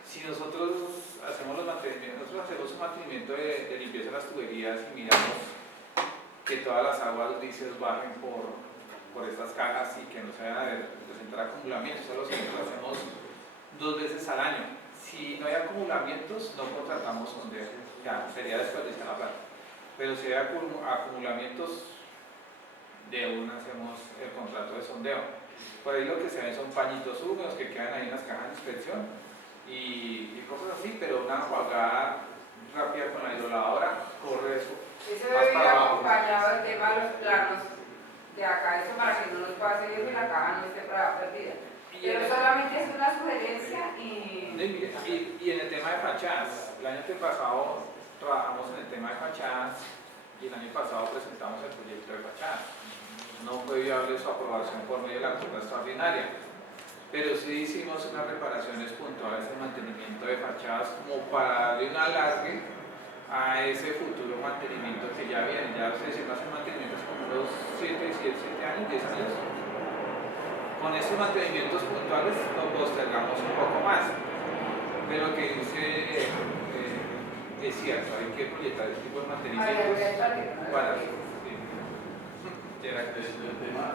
si nosotros hacemos un mantenimiento de limpieza de las tuberías y miramos que todas las aguas grises bajen por estas cajas y que no se vayan a presentar acumulamientos, solo nosotros hacemos 2 veces al año. Si no hay acumulamientos, no contratamos sondeo, ya sería desperdiciar la plata. Pero si hay acumulamientos, de una hacemos el contrato de sondeo. Por ahí lo que se ven son pañitos húmedos que quedan ahí en las cajas de inspección y cosas así, pero una enjuagada rápida con la hidrolavadora corre eso. Eso debe ir acompañado del tema de los planos de acá, eso para que no nos pase eso y la caja no esté perdida. Pero solamente es una sugerencia y en el tema de fachadas, el año pasado trabajamos en el tema de fachadas y el año pasado presentamos el proyecto de fachadas. No fue viable su aprobación por medio de la compra extraordinaria, pero sí hicimos unas reparaciones puntuales de mantenimiento de fachadas como para darle un alargue a ese futuro mantenimiento que ya viene. Ya se hicieron hace mantenimientos como unos 7 años, 10 años. Con estos mantenimientos puntuales lo postergamos un poco más, pero lo que dice es cierto, hay que proyectar este tipo de mantenimientos para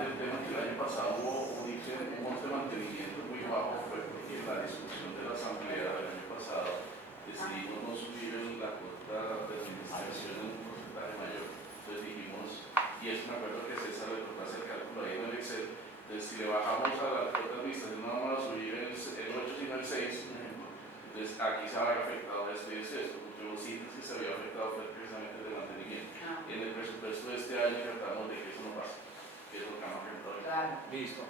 el tema que el año pasado hubo un monto de mantenimiento muy bajo fue porque la discusión de la asamblea del año pasado decidimos no subir la cuota de administración en un porcentaje mayor. Entonces dijimos, y eso me acuerdo que César le tocó hacer el cálculo ahí en el Excel, entonces si le bajamos a la cuota de administración no vamos a subir el 8 sino el 6, entonces aquí se había afectado esto y esto, porque los sitios que se había afectado fue precisamente el de mantenimiento. Y en el presupuesto de este año tratamos de que eso no pase, que es lo que vamos a enfrentar hoy. claro. listo.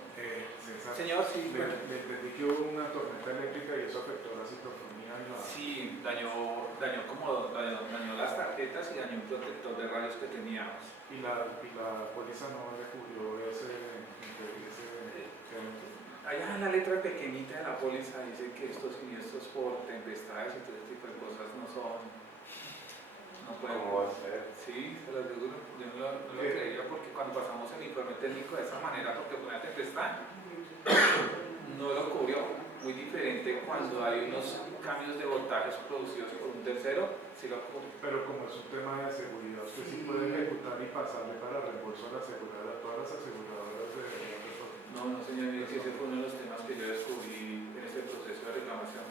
César, Señor, sí. le entendí que hubo una tormenta eléctrica y eso afectó la ciclofonía. Sí, dañó las tarjetas y dañó un protector de radios que teníamos. Y la póliza no le cubrió ese Allá en la letra pequeñita de la póliza dice que estos siniestros por tempestades y todo ese tipo de cosas no pueden. ¿Cómo va a ser? Sí, se lo aseguro. Yo no lo creía porque cuando pasamos el informe técnico de esa manera, porque fue una tempestad, no lo cubrió. Muy diferente cuando hay unos cambios de voltajes producidos por un tercero, sí lo cubre. Pero como es un tema de seguridad, usted sí puede ejecutar y pasarle para reembolso a la aseguradora, a todas las aseguradoras de No, señor, mire que ese fue uno de los temas que yo descubrí en este proceso de reclamación.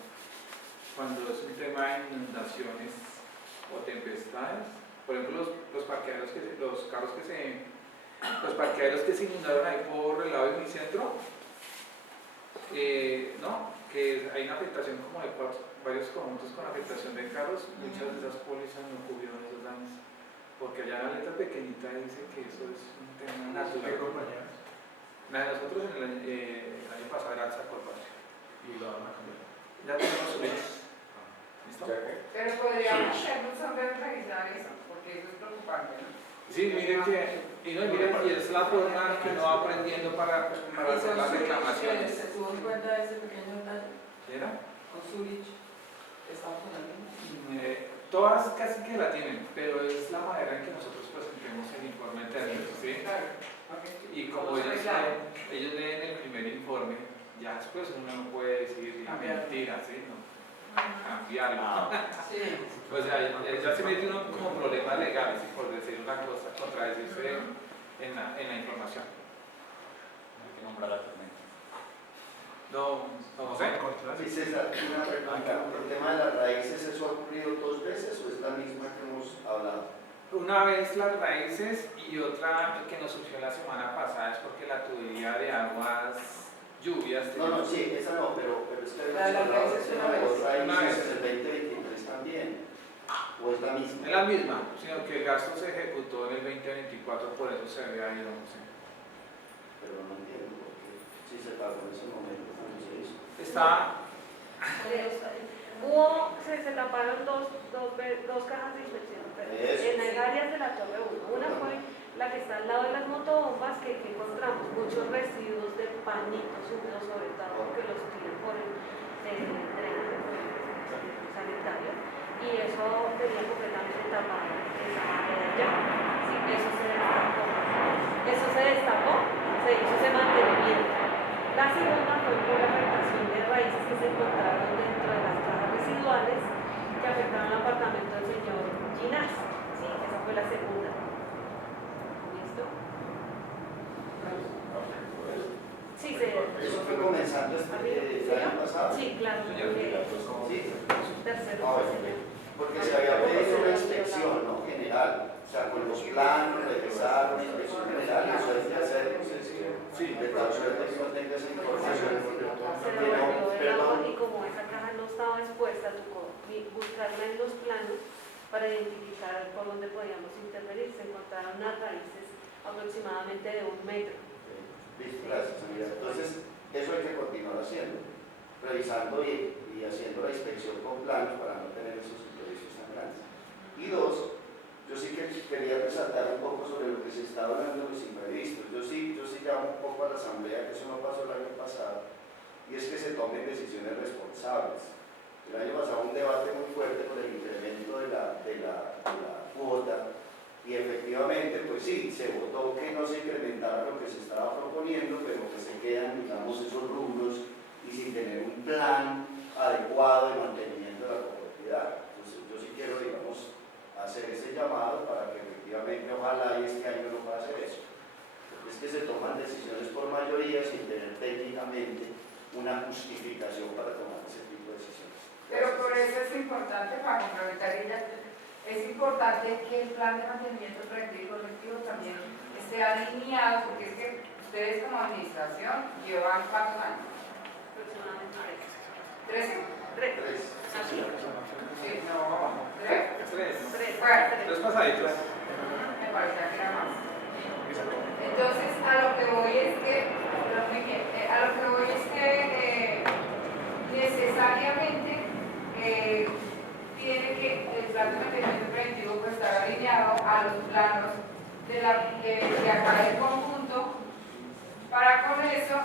Cuando es un tema de inundaciones o tempestades, por ejemplo, los parqueaderos que se inundaron ahí por el lado de mi centro, que hay una afectación como de varios conjuntos con afectación de carros, muchas de esas pólizas no cubrieron esos daños, porque allá en la letra pequeñita dice que eso es un tema natural. ¿Qué compañía? La de nosotros en el año pasado era Alza Corporación. Y la van a cambiar. Ya tenemos su ley. ¿Listo? Pero podríamos hacer un sombrero revisar eso, porque eso es preocupante, ¿no? Sí, miren que, miren que es la forma que uno va aprendiendo para hacer las reclamaciones. ¿Se tuvo en cuenta ese pequeño detalle? ¿Era? Con Zurich, estamos con la misma. Todas casi que la tienen, pero es la manera en que nosotros presentemos el informe técnico, ¿sí? Claro. Y como ellos leen el primer informe, ya después uno no puede decir mentira, ¿sí? No. Cambiarlo. Sí. O sea, ya se mete uno como problemas legales, ¿sí? Por decir una cosa, contradecirse en la información. Hay que nombrar a Clemente. No, José. Sí, César, una pregunta. ¿El tema de las raíces, eso ha ocurrido 2 veces o es la misma que hemos hablado? Una vez las raíces y otra que nos surgió la semana pasada es porque la tubería de aguas lluvias. No, sí, esa no, pero es que La de las raíces una vez. raíces en el 2023 también. ¿O es la misma? Es la misma, sino que el gasto se ejecutó en el 2024, por eso se había ido. ¿Sí? Pero no entiendo por qué. Sí se pagó en ese momento, ¿cómo se hizo? Se taparon dos cajas de inspección en las áreas de la Torre 1. Una fue la que está al lado de las motobombas, que encontramos muchos residuos de pañitos húmedos, sobre todo porque los tiran por el drenaje sanitario, y eso tenía completamente tapado esa área de allá. Sí, eso se destapó, se hizo ese mantenimiento. La segunda fue por la afectación de raíces que se encontraron dentro de las cajas residuales que afectaron al apartamento del señor Ginás. Sí, esa fue la segunda. ¿Listo? Sí, ¿Eso fue comenzando el año pasado? Sí, claro. Sí. Tercero. Porque se había pedido una inspección, ¿no? General. O sea, con los planos, revisar una inspección general, eso hay que hacer. Sí, De tal suerte que no tenga esa información. Se lo volvió el agua, y como esa caja no estaba expuesta, tocó buscarla en los planos para identificar por dónde podíamos intervenir. Se encontraron unas raíces aproximadamente de 1 metro. Listo, gracias, amiga. Entonces, eso hay que continuar haciendo, revisando y haciendo la inspección con planos para no tener esos imprevistos tan grandes. Y 2, yo sí que quería resaltar un poco sobre lo que se está hablando de los imprevistos. Yo sí llamo un poco a la asamblea, que eso no pasó el año pasado, y es que se tomen decisiones responsables. El año pasado un debate muy fuerte por el incremento de la cuota, y efectivamente, pues sí, se votó que no se incrementara lo que se estaba proponiendo, pero que se quedan, digamos, esos rubros y sin tener un plan adecuado de mantenimiento de la propiedad. Entonces, yo sí quiero, digamos, hacer ese llamado para que efectivamente, ojalá y este año no pase eso. Porque es que se toman decisiones por mayoría sin tener técnicamente una justificación para tomar ese tipo de decisiones. Pero por eso es importante, para complementar ella, es importante que el plan de mantenimiento preventivo y correctivo también esté alineado, porque es que ustedes como administración llevan ¿cuántos años? Aproximadamente 13. 3. Así. Sí, no, 3. Bueno, 3 pasaditos. me parecía que era más. Entonces, a lo que voy es que necesariamente tiene que, el plan de mantenimiento preventivo pues estar alineado a los planos de acá del conjunto, para con eso,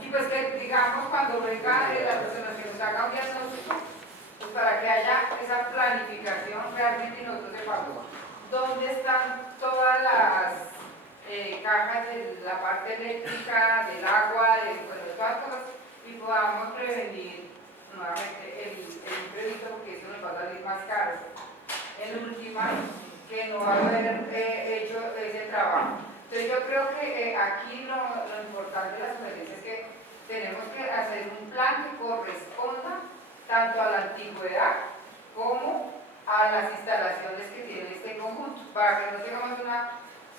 y pues que digamos cuando venga la persona que nos haga un diagnóstico, pues para que haya esa planificación realmente y nosotros sepamos dónde están todas las cajas de la parte eléctrica, del agua, de todas las cosas, y podamos prevenir nuevamente el imprevisto, porque eso nos va a salir más caro en última que no haber hecho ese trabajo. Entonces yo creo que aquí lo importante de la sugerencia es que tenemos que hacer un plan que corresponda tanto a la antigüedad como a las instalaciones que tiene este conjunto, para que no tengamos una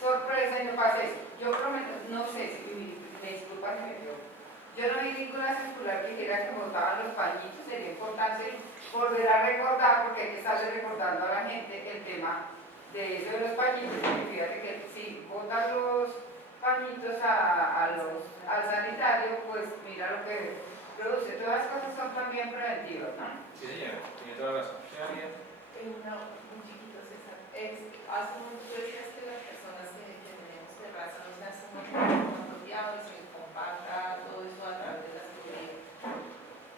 sorpresa y no pase eso. Yo prometo, no sé si me disculpan si me equivoco. Yo no vi ninguna circular que dijera que botaban los pañitos, sería importante volver a recordar, porque hay que estarle recordando a la gente el tema de eso de los pañitos, porque fíjate que si botan los pañitos al sanitario, pues mira lo que produce. Todas las cosas son también preventivas, ¿no? Sí, señora, tiene toda la razón. Un chiquito, César. Hace un momento tú decías que las personas que tenemos terraza no se hacen apropiados, se compacta todo eso a través de las tuberías.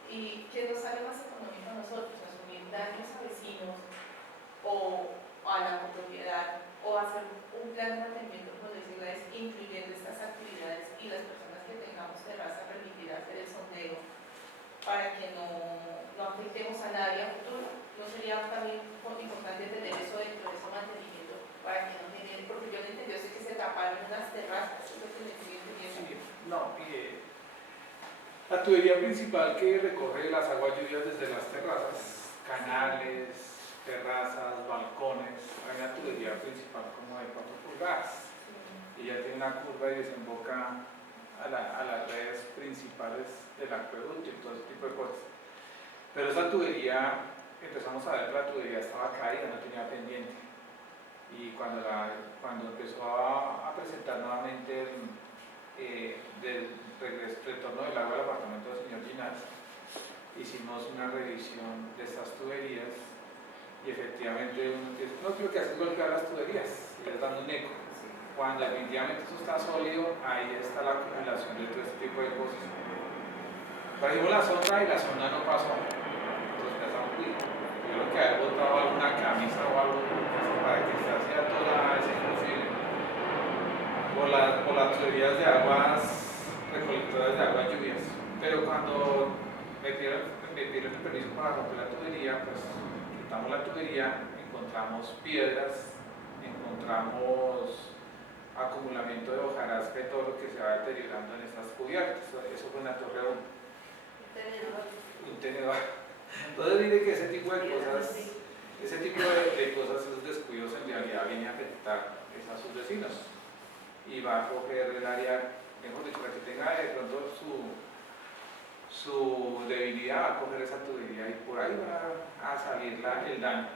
¿Y qué nos sale más económico a nosotros? ¿Asumir daños a vecinos o a la copropiedad o hacer un plan de mantenimiento, como decirlo, es incluyendo estas actividades y las personas que tengamos terraza permitir hacer el sondeo para que no afectemos a nadie a futuro? ¿No sería también importante tener eso dentro de ese mantenimiento para que no genere, porque yo no entendí, sé que se taparon unas terrazas, eso es lo que me estoy entendiendo? No, la tubería principal que recorre las aguas lluvias desde las terrazas, canales, terrazas, balcones, hay una tubería principal como de 4 pulgadas y ya tiene una curva y desemboca a las redes principales del acueducto y todo ese tipo de cosas. Pero esa tubería, empezamos a ver que la tubería estaba caída, no tenía pendiente, y cuando empezó a presentar nuevamente del retorno del agua al apartamento del señor Ginás, hicimos una revisión de estas tuberías y efectivamente no creo que hacer golpear las tuberías y les dan un eco. Cuando definitivamente eso está sólido, ahí está la acumulación de todo este tipo de cosas. Trajimos la sonda y la sonda no pasó. Entonces pensamos, uy, yo creo que haber botado alguna camisa o algo para que se hacía toda esa inclusive. Por las tuberías de aguas, recolectoras de aguas lluvias. Pero cuando me pidieron el permiso para romper la tubería, pues quitamos la tubería, encontramos piedras, encontramos acumulamiento de hojarasca y todo lo que se va deteriorando en estas cubiertas. Eso fue en la Torre 1. Un tenedor. Entonces mire que ese tipo de cosas, esos descuidos en realidad vienen a afectar a sus vecinos y va a coger el área, mejor dicho, para que tenga de pronto su debilidad, va a coger esa tubería y por ahí va a salir el daño.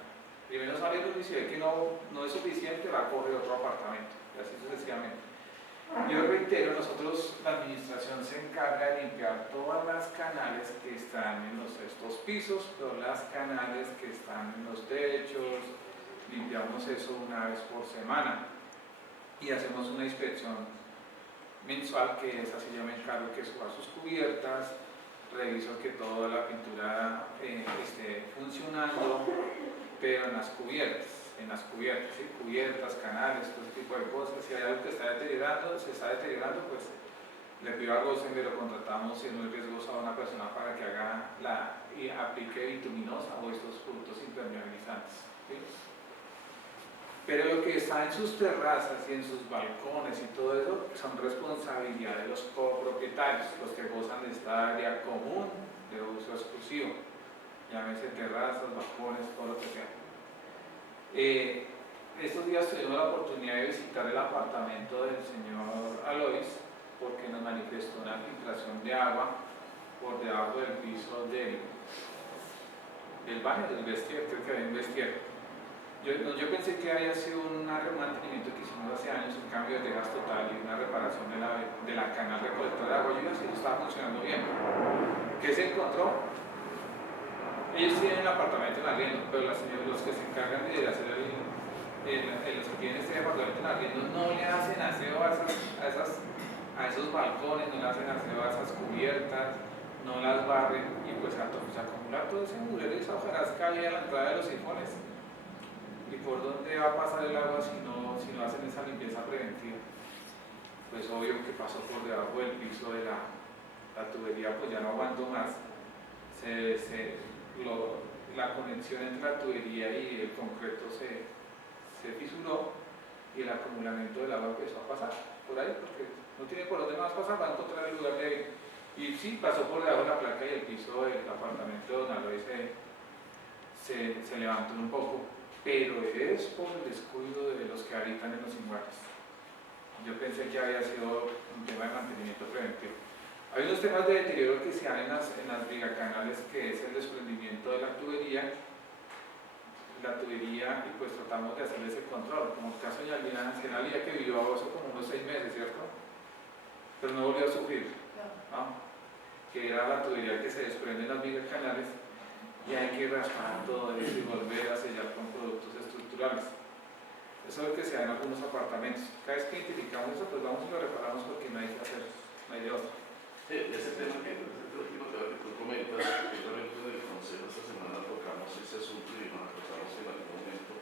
Primero sale uno y si ve que no es suficiente, va a coger otro apartamento, y así sucesivamente. Yo reitero, nosotros, la administración se encarga de limpiar todas las canales que están en estos pisos, todas las canales que están en los techos, limpiamos eso una vez por semana y hacemos una inspección mensual, que es así, yo me encargo que suba sus cubiertas, reviso que toda la pintura esté funcionando, pero en las cubiertas, ¿sí? Cubiertas, canales, todo ese tipo de cosas. Si hay algo que se está deteriorando, pues le pido a Gosen, lo contratamos, si no es riesgoso, a una persona para que haga y aplique bituminosa o estos productos impermeabilizantes, ¿sí? Pero lo que está en sus terrazas y en sus balcones y todo eso son responsabilidad de los copropietarios, los que gozan de esta área común de uso exclusivo, llámese terrazas, balcones, todo lo que sea. Estos días tuvimos la oportunidad de visitar el apartamento del señor Alois, porque nos manifestó una filtración de agua por debajo del piso del baño, del vestier, creo que había un vestier. Yo pensé que había sido un mantenimiento que hicimos hace años, un cambio de tejas total y una reparación de la canal recolectora de agua lluvia, y eso estaba funcionando bien. ¿Qué se encontró? ellos tienen un apartamento en arriendo, pero los que se encargan de hacer los que tienen este apartamento en arriendo no le hacen aseo a esos balcones, no le hacen aseo a esas cubiertas, no las barren y pues se acumula todo ese mugrero y esa hojarasca ahí a la entrada de los sifones. ¿Y por dónde va a pasar el agua si no hacen esa limpieza preventiva? Pues obvio que pasó por debajo del piso de la tubería, pues ya no aguantó más. La conexión entre la tubería y el concreto se fisuró y el acumulamiento del agua empezó a pasar por ahí, porque no tiene por dónde más pasar, va a encontrar el lugar de... Y sí, pasó por debajo de la placa y el piso del apartamento de Don Aloy se levantó un poco, pero es por el descuido de los que habitan en los inmuebles. Yo pensé que había sido un tema de mantenimiento preventivo. Hay unos temas de deterioro que se dan en las vigacanales, que es el desprendimiento de la tubería, y pues tratamos de hacer ese control, como el caso de Yalvina Angelina, que vivió hace como unos 6 meses, ¿cierto? Pero no volvió a sufrir, ¿no? Que era la tubería que se desprende en las vigacanales y hay que raspar todo eso y volver a sellar con productos estructurales. Eso es lo que se da en algunos apartamentos. Cada vez que identificamos eso, pues vamos y lo reparamos porque no hay que hacer, no hay de otro. Ese tema que tú comentas, precisamente en el consejo esta semana tocamos ese asunto y nos tocamos en algún momento,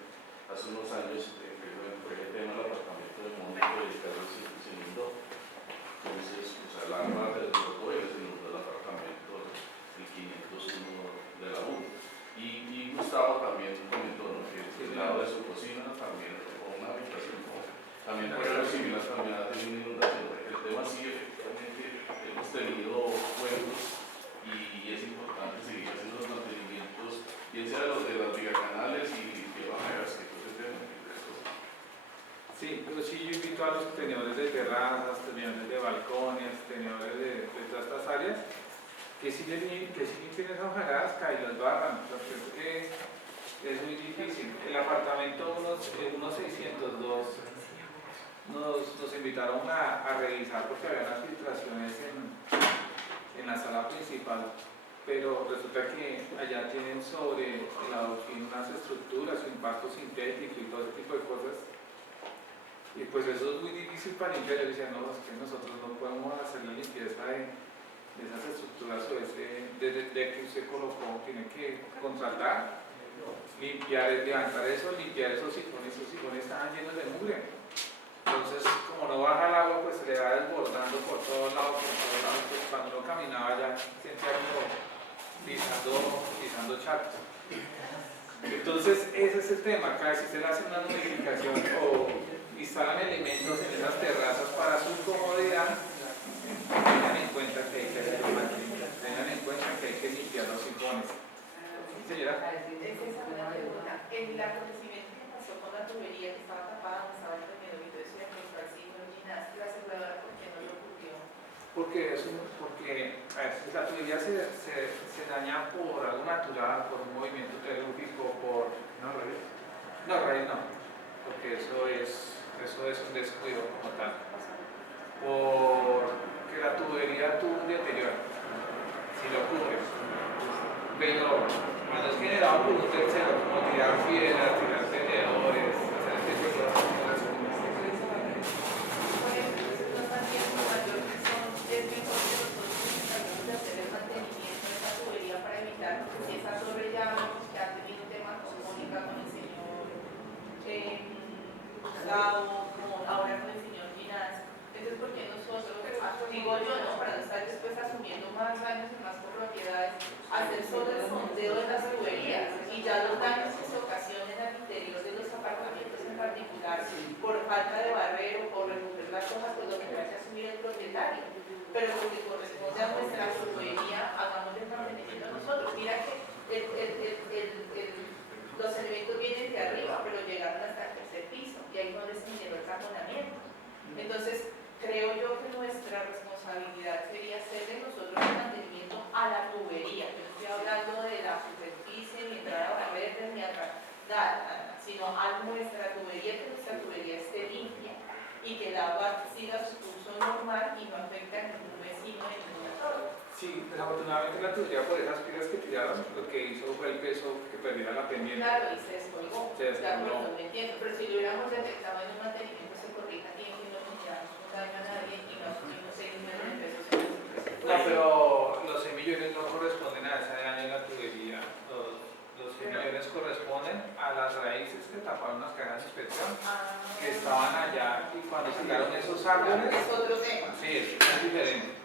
hace unos años, precisamente por el tema del apartamento de Mónaco y el carro se inundó. Entonces, o sea, el agua del Tocó y se inundó el apartamento, el 501 de la U. Y Gustavo también comentó, ¿no?, que el lado de su cocina también, o una habitación, ¿no?, también por el similar también ha tenido una inundación. El tema sí, efectivamente, hemos tenido fuegos y es importante seguir haciendo los mantenimientos, bien sea los de las vigacanales y limpiar bajadas, que todo ese tema. Sí, pero sí yo invito a los tenedores de terrazas, tenedores de balcones, tenedores de todas estas áreas, que sí limpien esa hojarasca y las barran, porque es muy difícil. El apartamento 1602 nos invitaron a revisar porque había unas filtraciones en la sala principal, pero resulta que allá tienen sobre el adoquín unas estructuras, su impacto sintético y todo ese tipo de cosas. Y pues eso es muy difícil para limpiar. Yo decía, no, es que nosotros no podemos hacer la limpieza de esas estructuras o desde que usted colocó, tiene que contratar, limpiar, levantar eso, limpiar esos sifones estaban llenos de mugre. Entonces, como no baja el agua, pues se le va desbordando por todos lados, pues cuando uno caminaba ya sentía como pisando charcos. Entonces, ese es el tema. Acá si se le hace una modificación o instalan elementos en esas terrazas para su comodidad, tengan en cuenta que hay que hacer el mantenimiento, tengan en cuenta que hay que limpiar los sifones. Señora. Esa es una pregunta. El acontecimiento que pasó con la tubería que estaba tapada, donde estaba el tenedor y todo eso, y el cristalcito, el gimnasio, la aseguradora, ¿por qué no lo ocurrió? Porque la tubería se daña por algo natural, por un movimiento telúrico, por... No, raíz no, porque eso es un descuido como tal. Porque la tubería tuvo un deterioro, si lo ocurre. Pero cuando es generado por un tercero, como tirar piedras, tirar tenedores, hacer este tipo de cosas. Por ejemplo, no también mayor que son, es mejor que nosotros tratemos de hacer el mantenimiento de esa tubería para evitar, porque si esa torre ya ha tenido un tema con Mónica, con el señor Gustavo, como ahora con el señor Ginás. Entonces, ¿por qué nosotros, digo yo, no, para no estar después asumiendo más daños y más propiedades, hacer solo el sondeo de las tuberías y ya los daños que se ocasionen al interior de los apartamentos en particular por falta de barrero o recoger las hojas, pues lo que tiene que asumir el propietario? Pero lo que corresponde a nuestra tubería, hagamos el mantenimiento nosotros. Mira que los elementos vienen de arriba, pero llegaron hasta el tercer piso y ahí es donde se generó el taponamiento. Entonces, creo yo que nuestra responsabilidad sería hacerle nosotros el mantenimiento a la tubería. Yo no estoy hablando de la superficie, ni entrada a barreras, ni nada, sino a nuestra tubería, que nuestra tubería esté limpia y que el agua siga su curso normal y no afecte a ningún vecino ni ninguna torre. Sí, desafortunadamente la tubería por esas pilas que tiraron, lo que hizo fue el peso que perdiera la pendiente. Claro, y se descolgó. Se descolgó. De acuerdo, me entiendo. Pero si lo hubiéramos detectado en un mantenimiento, se corrija a tiempo y no generamos un daño a nadie y no asumimos 6 millones de pesos en ese presupuesto. No, pero los 6 millones no corresponden a ese daño en la tubería. Los 6 millones corresponden a las raíces que taparon las cajas de inspección que estaban allá y cuando sacaron esos árboles. Es otro tema. Sí, es diferente.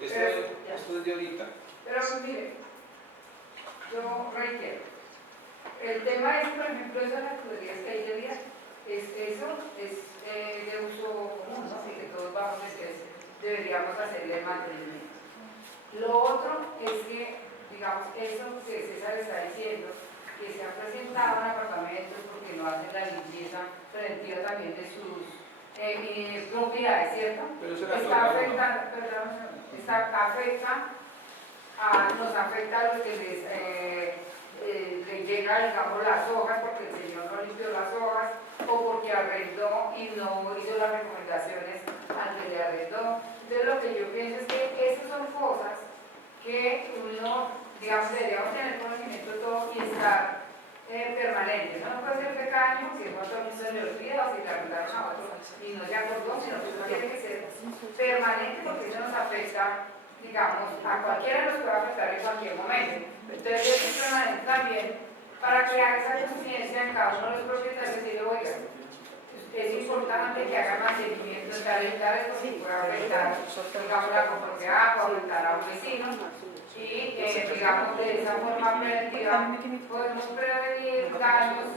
Esto es de ahorita. Pero mire, yo reitero, el tema es, por ejemplo, esas las tuberías que hay de día, eso es de uso común, ¿no? Así que todos vamos a decir, deberíamos hacerle el mantenimiento. Lo otro es que, digamos, eso que César está diciendo, que se han presentado en apartamentos porque no hacen la limpieza preventiva también de sus propiedades, ¿cierto? Pero eso Está afectando, perdón, nos afecta a los que les llega, digamos, las hojas porque el señor no limpió las hojas o porque arrendó y no hizo las recomendaciones al que le arrendó. Entonces lo que yo pienso es que esas son cosas que uno, digamos, deberíamos tener conocimiento de todo y estar permanente. No puede ser pequeño, si es cuando se le olvida o si le arrendaron a otro y no se acordó, sino que eso tiene que ser permanente porque eso nos afecta, digamos, a cualquiera nos puede afectar en cualquier momento. Entonces debe ser permanente también para crear esa conciencia en cada uno de los propietarios y decir, oiga, es importante que haga mantenimiento de tal y tal, esto sí puede afectar, digamos, la conformidad, puede afectar a un vecino y, digamos, de esa forma preventiva podemos prevenir daños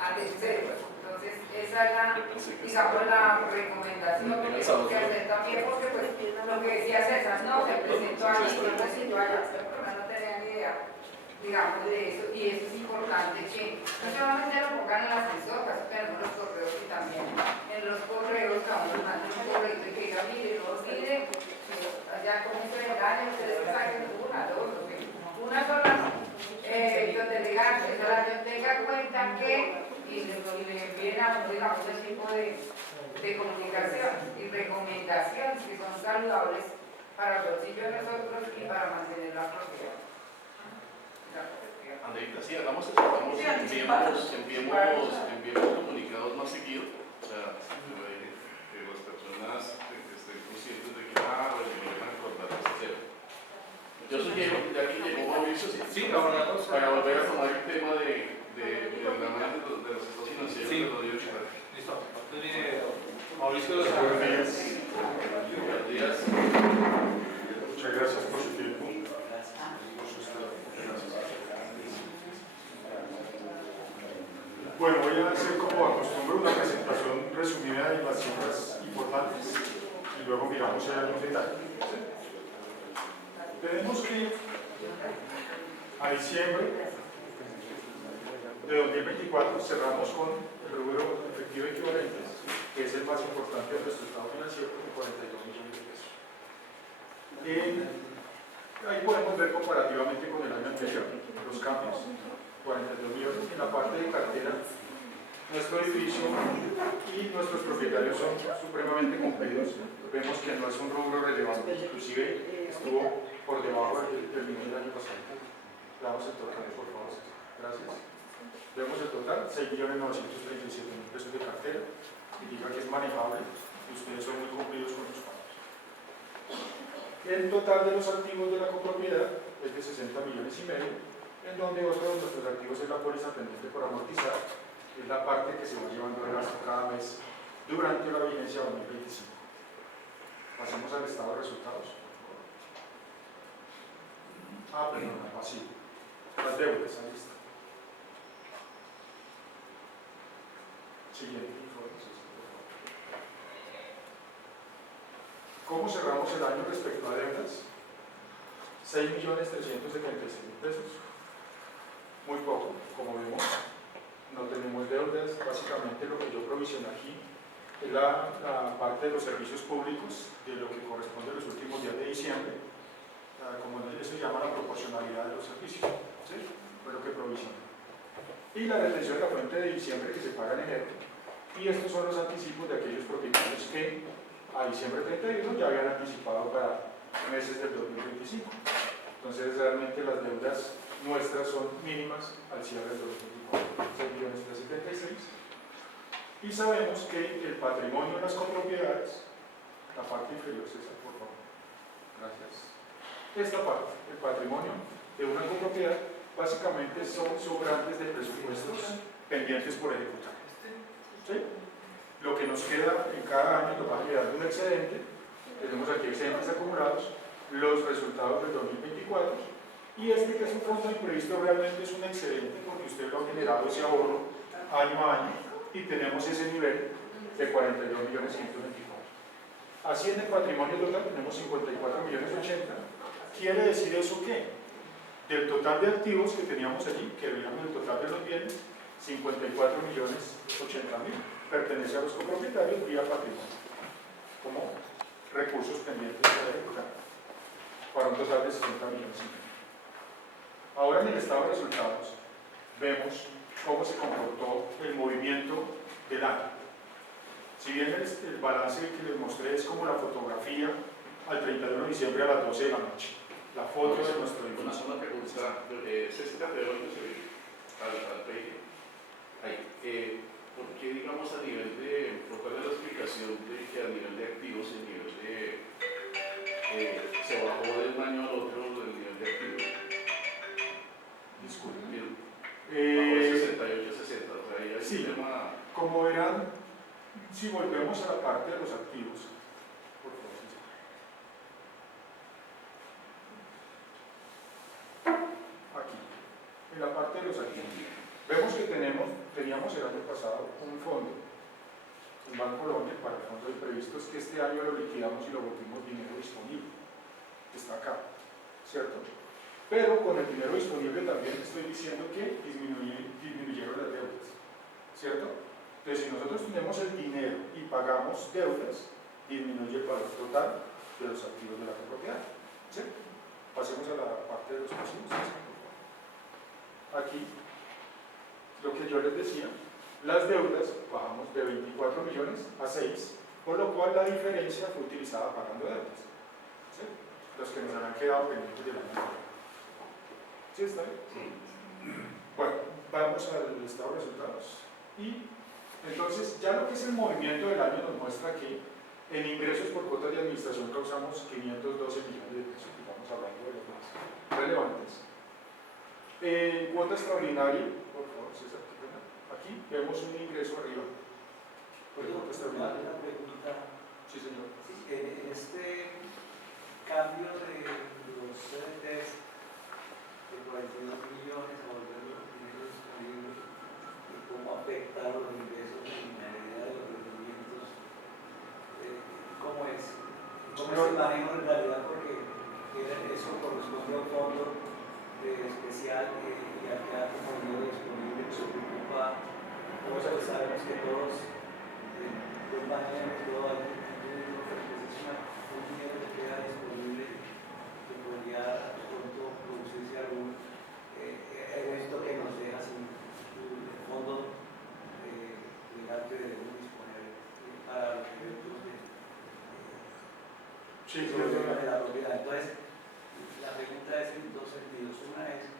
a terceros. Entonces, esa es la, digamos, la recomendación que tengo que hacer también, porque pues lo que decía César, no se presentó allí, se presentó allá, pero no tenía ni idea, digamos, de eso, y eso es importante que no solamente lo pongan en el ascensor, casi tenemos los correos y también en los correos, cada uno manda un correo y que diga, mire, no olvide, allá comienza el año, ustedes que saquen una, dos, una sola, donde digan, el año tenga cuenta que y le envíen a uno, digamos, ese tipo de comunicación y recomendaciones que son saludables para el bolsillo de nosotros y para mantener la propiedad. Andreita, sí, hagamos eso, enviemos comunicados más seguido, o sea, que las personas estén conscientes de que deben acordar este tema. Yo sugiero, ya que llegó Mauricio, para volver a tomar el tema de los estados financieros de los días. Listo. Entonces, Mauricio, los Buenos días. Muchas gracias por su tiempo. Bueno, voy a hacer como acostumbro una presentación resumida de las cifras importantes y luego miramos si hay algún detalle. Tenemos que a diciembre de 2024 cerramos con el rubro efectivo equivalente, que es el más importante de nuestro estado financiero, con 42 millones de pesos. Ahí podemos ver comparativamente con el año anterior los cambios, 42 millones. En la parte de cartera, nuestro edificio y nuestros propietarios son supremamente cumplidos. Vemos que no es un rubro relevante, inclusive estuvo por debajo del nivel del año pasado. Damos el total, por favor. Gracias. Vemos el total, 6.937.000 pesos de cartera, indica que es manejable y ustedes son muy cumplidos con los pagos. El total de los activos de la copropiedad es de 60,5 millones, en donde otro de nuestros activos es la póliza pendiente por amortizar, que es la parte que se va llevando de gasto cada mes durante la vigencia 2025. Pasemos al estado de resultados. Perdón, pasivo. Las deudas, ahí está. Siguiente informe. ¿Cómo cerramos el año respecto a deudas? 6.376.000 pesos. Muy poco, como vemos. No tenemos deudas. Básicamente lo que yo provisioné aquí es la parte de los servicios públicos de lo que corresponde a los últimos días de diciembre. Como eso se llama la proporcionalidad de los servicios. ¿Sí? Fue lo que provisioné. Y la retención de la fuente de diciembre que se paga en enero. Y estos son los anticipos de aquellos propietarios que a diciembre 31 ya habían anticipado para meses del 2025. Entonces realmente las deudas nuestras son mínimas al cierre del 2024, 6.376. Y sabemos que el patrimonio de las copropiedades, la parte inferior, César, por favor. Gracias. Esta parte, el patrimonio de una copropiedad, básicamente son sobrantes de presupuestos pendientes por ejecutar. ¿Sí? Lo que nos queda en cada año nos va generando un excedente. Tenemos aquí excedentes acumulados, los resultados del 2024, y este que es un fondo imprevisto realmente es un excedente porque usted lo ha generado ese ahorro año a año y tenemos ese nivel de 42.124. Así en el patrimonio total tenemos 54.080.000. ¿Quiere decir eso qué? Del total de activos que teníamos allí, que veíamos el total de los bienes, 54.080.000 pertenece a los copropietarios vía patrimonio, como recursos pendientes para ejecutar, para un total de 60 millones. Ahora en el estado de resultados vemos cómo se comportó el movimiento del año. Si bien el balance que les mostré es como la fotografía al 31 de diciembre a las 12 de la noche, la foto de nuestro edificio. Una pregunta, César, de hoy al PIB. ¿Por qué, digamos, a nivel de, por cuál es la explicación de que a nivel de activos, el nivel de, se bajó de un año al otro el nivel de activos? Disculpen. Bajó de 68 a 60, o sea, ahí hay Sí, un tema... como verán, si volvemos a la parte de los activos, por favor. Aquí, en la parte de los activos, vemos que teníamos el año pasado un fondo en Bancolombia para el fondo de imprevistos que este año lo liquidamos y lo volvimos dinero disponible. Está acá, ¿cierto? Pero con el dinero disponible también estoy diciendo que disminuyeron las deudas, ¿cierto? Entonces, si nosotros tenemos el dinero y pagamos deudas, disminuye el valor total de los activos de la copropiedad. ¿Sí? Pasemos a la parte de los pasivos. Aquí, lo que yo les decía, las deudas bajamos de 24 millones a 6, por lo cual la diferencia fue utilizada pagando deudas. ¿Sí? Los que nos habían quedado pendientes del año anterior. ¿Sí está bien? Sí. Bueno, vamos al estado de resultados. Y entonces, ya lo que es el movimiento del año nos muestra que en ingresos por cuotas de administración causamos 512 millones de pesos, estamos hablando de los más relevantes. Cuota extraordinaria, por favor, César, aquí vemos un ingreso arriba. Una pregunta. Sí, señor. Sí, en este cambio de los CDTs de 42 millones a volver los dinero disponible, ¿cómo afecta los ingresos en la medida de los rendimientos? ¿Cómo es? ¿Cómo se maneja en realidad? Porque eso corresponde a un fondo especial y acá como dinero disponible se ocupa, pues sabemos que todos los manejan todo hay un dinero que queda disponible que podría pronto producirse algún evento que nos deja sin el fondo legal que debemos disponer para los eventos de la propiedad. Entonces, la pregunta es en dos sentidos. Una es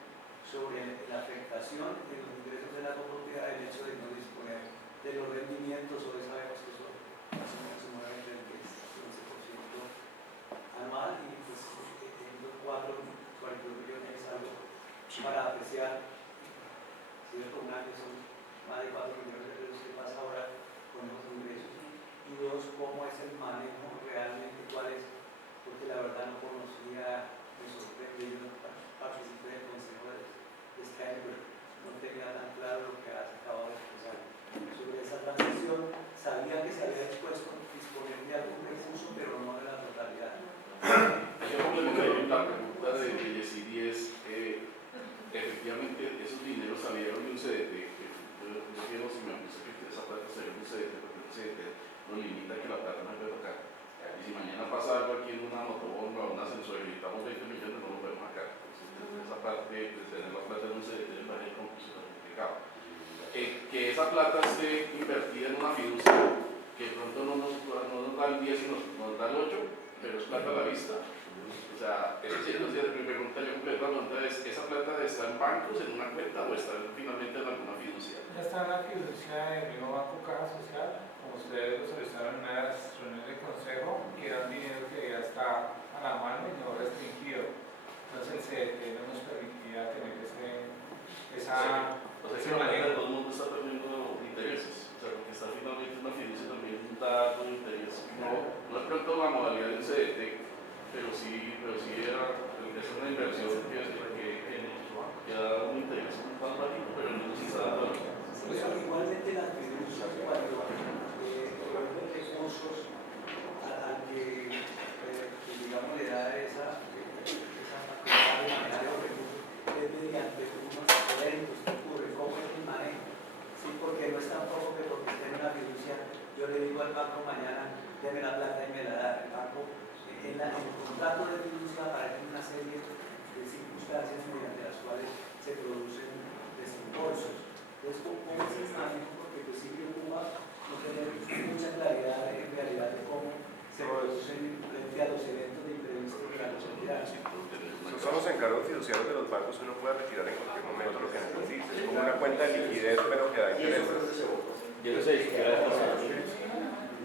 sobre la afectación de los ingresos de la copropiedad, el hecho de no disponer de los rendimientos, hoy sabemos que son más o menos se mueven del 10-11% anual, y pues en los 42 millones es algo para apreciar, ¿cierto? Un año son más de 4 millones de pesos que pasa ahora con los ingresos. Y dos, ¿cómo es el manejo realmente? ¿Cuál es? Porque la verdad no conocía, me sorprendí, yo participé del consejo de este año, pero no tenía tan claro lo que has acabado de expresar sobre esa transición. Sabía que se había dispuesto a disponer de algún recurso, pero no de la totalidad. Yo complementaría la pregunta de Yesiri es, efectivamente, esos dineros salieron de un CDT, que yo quiero, si me gusta que esa plata salió de un CDT, porque el CDT nos limita que la plata no puede tocar. Y si mañana pasa algo aquí en una motobomba o un ascensor y necesitamos 20 millones, no lo podemos sacar. Entonces, esa parte de tener la plata en un CDT me parece complicado. Que esa plata esté invertida en una fiducia que de pronto no nos da el 10 y nos da el 8, pero es plata a la vista, sea, eso sí, mi pregunta, yo completo la pregunta es, ¿esa plata está en bancos, en una cuenta o está finalmente en alguna fiducia? Ya está en la fiducia del mismo Banco Caja Social, como ustedes lo solicitaron en una de las reuniones de consejo, que era un dinero que ya está a la mano y no restringido. Entonces el CDT no nos permitía tener esa O sea, que la moneda de todo el mundo está perdiendo intereses, o sea, porque está finalmente una fiducia también da un interés. No es pronto la modalidad del CDT, pero sí era, es una inversión que da un interés más bajito, pero no se está dando. Pues igualmente las fiducias cuando proveen recursos al que digamos le da esa facultad de manejar los recursos es mediante unos eventos que ocurren, cómo es el manejo. Sí, porque no es tampoco que porque esté en una fiducia yo le digo al banco mañana deme la plata y me la da. El banco en el contrato de fiducia aparecen una serie de circunstancias mediante las cuales se producen desembolsos. Entonces, ¿cómo es el manejo? Porque pues sí que Cuba no tiene mucha claridad en realidad de cómo se producen frente a los eventos de imprevisto de la sociedad. Son los encargos fiduciarios de los bancos, uno puede retirar en cualquier momento lo que necesite. Es como una cuenta de liquidez, pero que da intereses. Yo no sé si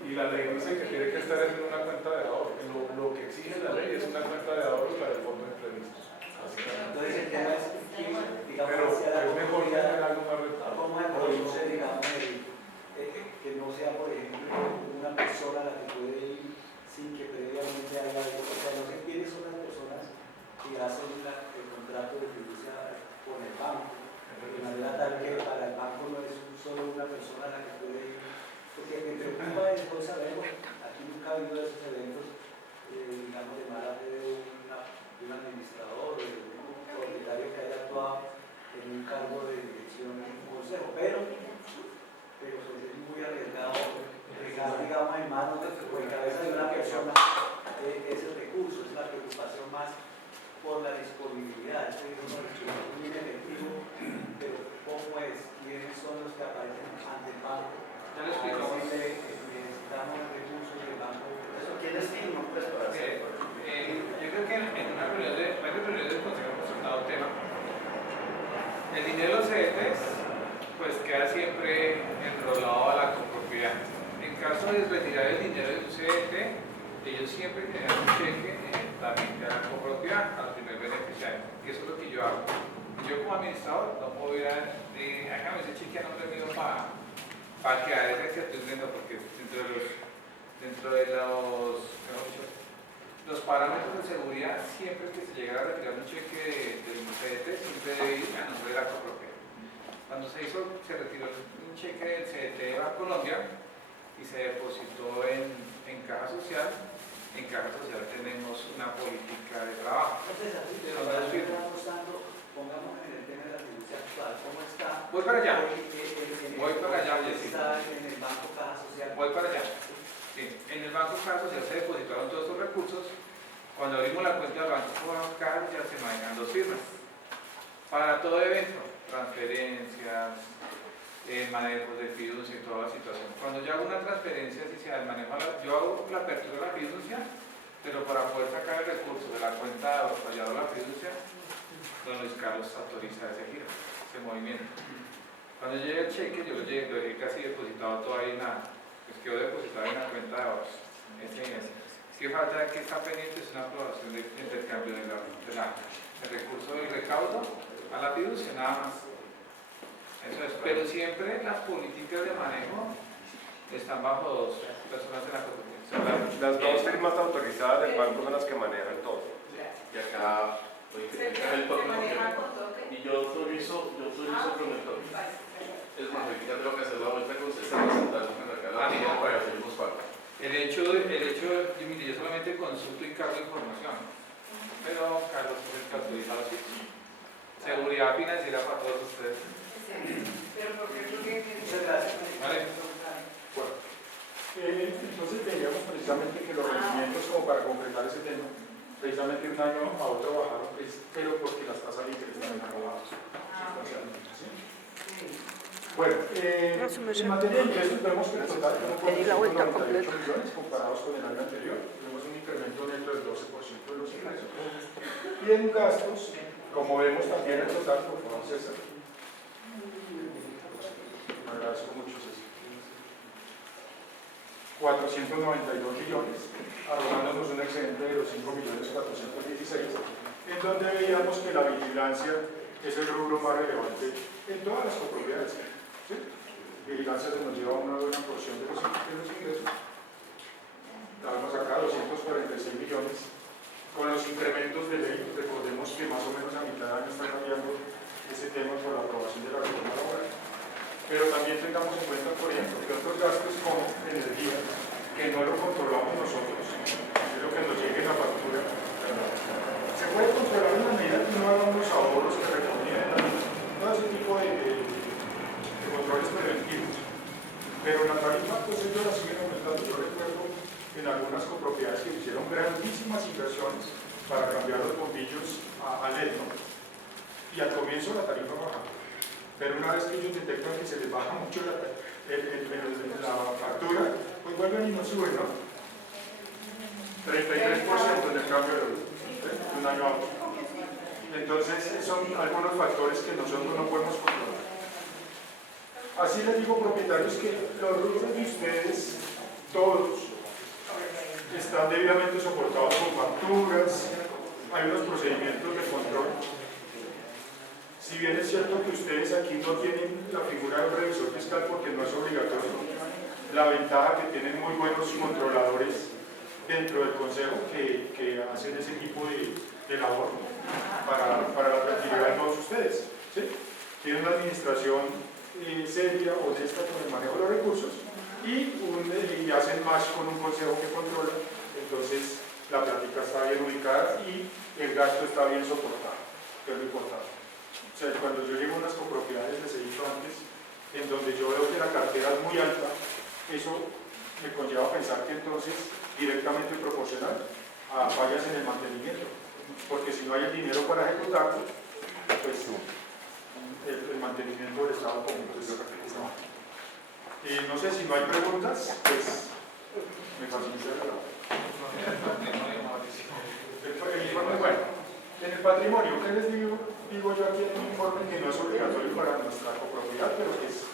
Y la ley dice que tiene que estar en una cuenta de ahorro. Lo que exige la ley es una cuenta de ahorro para el fondo de imprevistos. Entonces, el tema es que, digamos, Pero hacia la es mejor tener comunidad, algo más rentable. cómo se produce, digamos, que no sea, por ejemplo, una persona la que puede ir sin que previamente haya algo. O sea, no sé quiénes son las personas que hacen el contrato de fiducia con el banco, de manera tal que para el banco no es solo una persona la que puede ir. Porque me preocupa es, hoy sabemos, aquí nunca ha habido esos eventos, digamos, de mala fe de un administrador o de un propietario que haya actuado en un cargo de dirección en un consejo, pero pues es muy arriesgado dejar, digamos, en manos en cabeza de una persona ese recurso, es la preocupación más por la disponibilidad. Este es un recurso muy efectivo, pero ¿cómo es? ¿Quiénes son los que aparecen ante el banco? Ya lo explicamos. Necesitamos recursos del banco. ¿Quiénes firman pues para hacer? Yo creo que en una reunión varias reuniones del Consejo hemos tratado el tema. El dinero de los CDTs pues queda siempre enrolado a la copropiedad. En caso de retirar el dinero de un CDT, ellos siempre generan un cheque también a la copropiedad, al primer beneficiario, que eso es lo que yo hago. Yo como administrador no puedo ir a hágame ese cheque a nombre mío para quedar esa incertidumbre, porque dentro de los parámetros de seguridad, siempre que se llega a retirar un cheque del CDT, siempre debe ir a nombre de la copropiedad. Cuando se retiró un cheque del CDT de Bancolombia y se depositó en Caja Social, en Caja Social tenemos una política de trabajo. Entonces, así, pero pongamos en el tema de la fiducia actual, ¿cómo está? Voy para allá. Voy para allá, está en el Banco Caja Social. Voy para allá. Sí. En el Banco Caja Social se depositaron todos esos recursos. Cuando abrimos la cuenta del Banco Caja Social se manejan 2 firmas. Para todo evento, transferencias, manejos de fiducia y toda la situación. Cuando yo hago una transferencia, si se manejo yo hago la apertura de la fiducia, pero para poder sacar el recurso de la cuenta de la fiducia, don Luis Carlos autoriza ese giro, ese movimiento. Cuando llega el cheque, yo lo dejé casi depositado todavía pues quedó depositado en la cuenta de ahorros. Que falta que está pendiente es una aprobación de intercambio del recurso del recaudo a la fiducia, nada más. Eso es, pero siempre las políticas de manejo están bajo 2 personas en la copropiedad. Las 2 firmas autorizadas del banco son las que manejan todo. Y acá, y yo autorizo con el toque. Es más, aquí ya tengo que hacer la vuelta con César y sentarnos en acá la vida para hacer unos pagos. El hecho, mire, yo solamente consulto y cargo información, pero Carlos es el que autoriza los sitios. Seguridad financiera para todos ustedes. Muchas gracias. Vale. Bueno, entonces teníamos precisamente que los rendimientos, como para concretar ese tema, precisamente de un año a otro bajaron, pero porque las tasas de interés también han bajado sustancialmente. ¿Sí? Bueno, en materia de ingresos vemos que el total fueron 98 millones comparados con el año anterior. Tenemos un incremento neto del 12% de los ingresos. ingresos. Y en gastos, como vemos también el total, por favor, César. Me agradezco mucho, César. 492 millones, arrojándonos un excedente de los 5.416.000, en donde veíamos que la vigilancia es el rubro más relevante en todas las copropiedades. ¿Sí? Vigilancia se nos lleva una buena porción de los ingresos. La vemos acá, 246 millones. Con los incrementos de ley, recordemos que más o menos a mitad de año está cambiando ese tema por la aprobación de la reforma laboral. Pero también tengamos en cuenta, por ejemplo, que otros gastos como energía, que no lo controlamos nosotros, es lo que nos llegue en la factura, ¿verdad? Se puede controlar en la medida que no hagan los ahorros que recomiendan, todo ese tipo de controles preventivos. Pero la tarifa, pues ellos la siguen aumentando. Yo recuerdo en algunas copropiedades que hicieron grandísimas inversiones para cambiar los bombillos a LED, ¿no? Y al comienzo la tarifa bajaba. Pero una vez que ellos detectan que se les baja mucho la factura, pues vuelven y no suben, ¿no? 33% en el cambio de un año a otro. Entonces, son algunos factores que nosotros no podemos controlar. Así les digo, propietarios, que los rubros de ustedes, todos, están debidamente soportados con facturas, hay unos procedimientos de control. Si bien es cierto que ustedes aquí no tienen la figura del revisor fiscal porque no es obligatorio, la ventaja que tienen muy buenos controladores dentro del consejo que hacen ese tipo de labor para la tranquilidad de todos ustedes. ¿Sí? Tienen una administración seria, honesta con el manejo de los recursos y hacen más con un consejo que controla. Entonces la plática está bien ubicada y el gasto está bien soportado, que es lo importante. O sea, cuando yo llego a unas copropiedades, les he dicho antes, en donde yo veo que la cartera es muy alta, eso me conlleva a pensar que entonces directamente proporcional a fallas en el mantenimiento, porque si no hay el dinero para ejecutarlo, pues el mantenimiento del Estado común es no. No sé si no hay preguntas, pues me facilita el trabajo. El informe, bueno, en el patrimonio, ¿qué les digo yo aquí en un informe que no es obligatorio para nuestra copropiedad, pero que es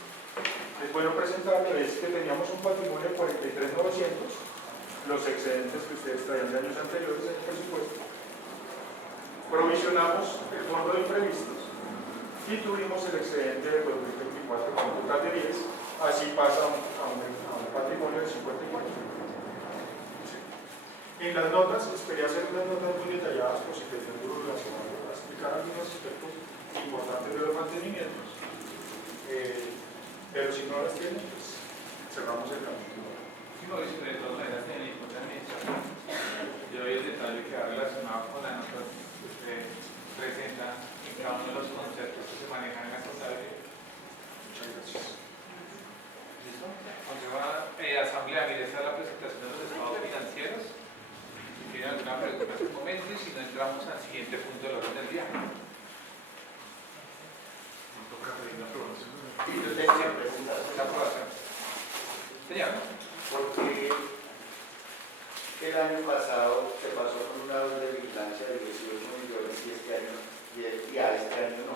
bueno presentarlo? Es que teníamos un patrimonio de 43.900, los excedentes que ustedes traían de años anteriores en el presupuesto. Provisionamos el fondo de imprevistos y tuvimos el excedente de 2024 con un total de 10, así pasa a un patrimonio de 54. Sí. En las notas, esperé hacer unas notas muy detalladas por si tenían dudas relacionadas a explicar algunos aspectos importantes de los mantenimientos, pero si no las tienen, pues cerramos el capítulo. Sí, Mauricio, de todas maneras, en el informe de administración, yo vi el detalle que va relacionado con las notas que usted presenta en cada uno de los conceptos que se manejan en la contabilidad. Muchas gracias. ¿Listo? Consejo Asamblea, mire, esa es la presentación de los estados financieros. Si tienen alguna pregunta en este momento, y si no, entramos al siguiente punto del orden del día. Yo tengo una pregunta. La aprobación. Señor. Porque el año pasado se pasó con una orden de vigilancia de 18 millones y a este año no.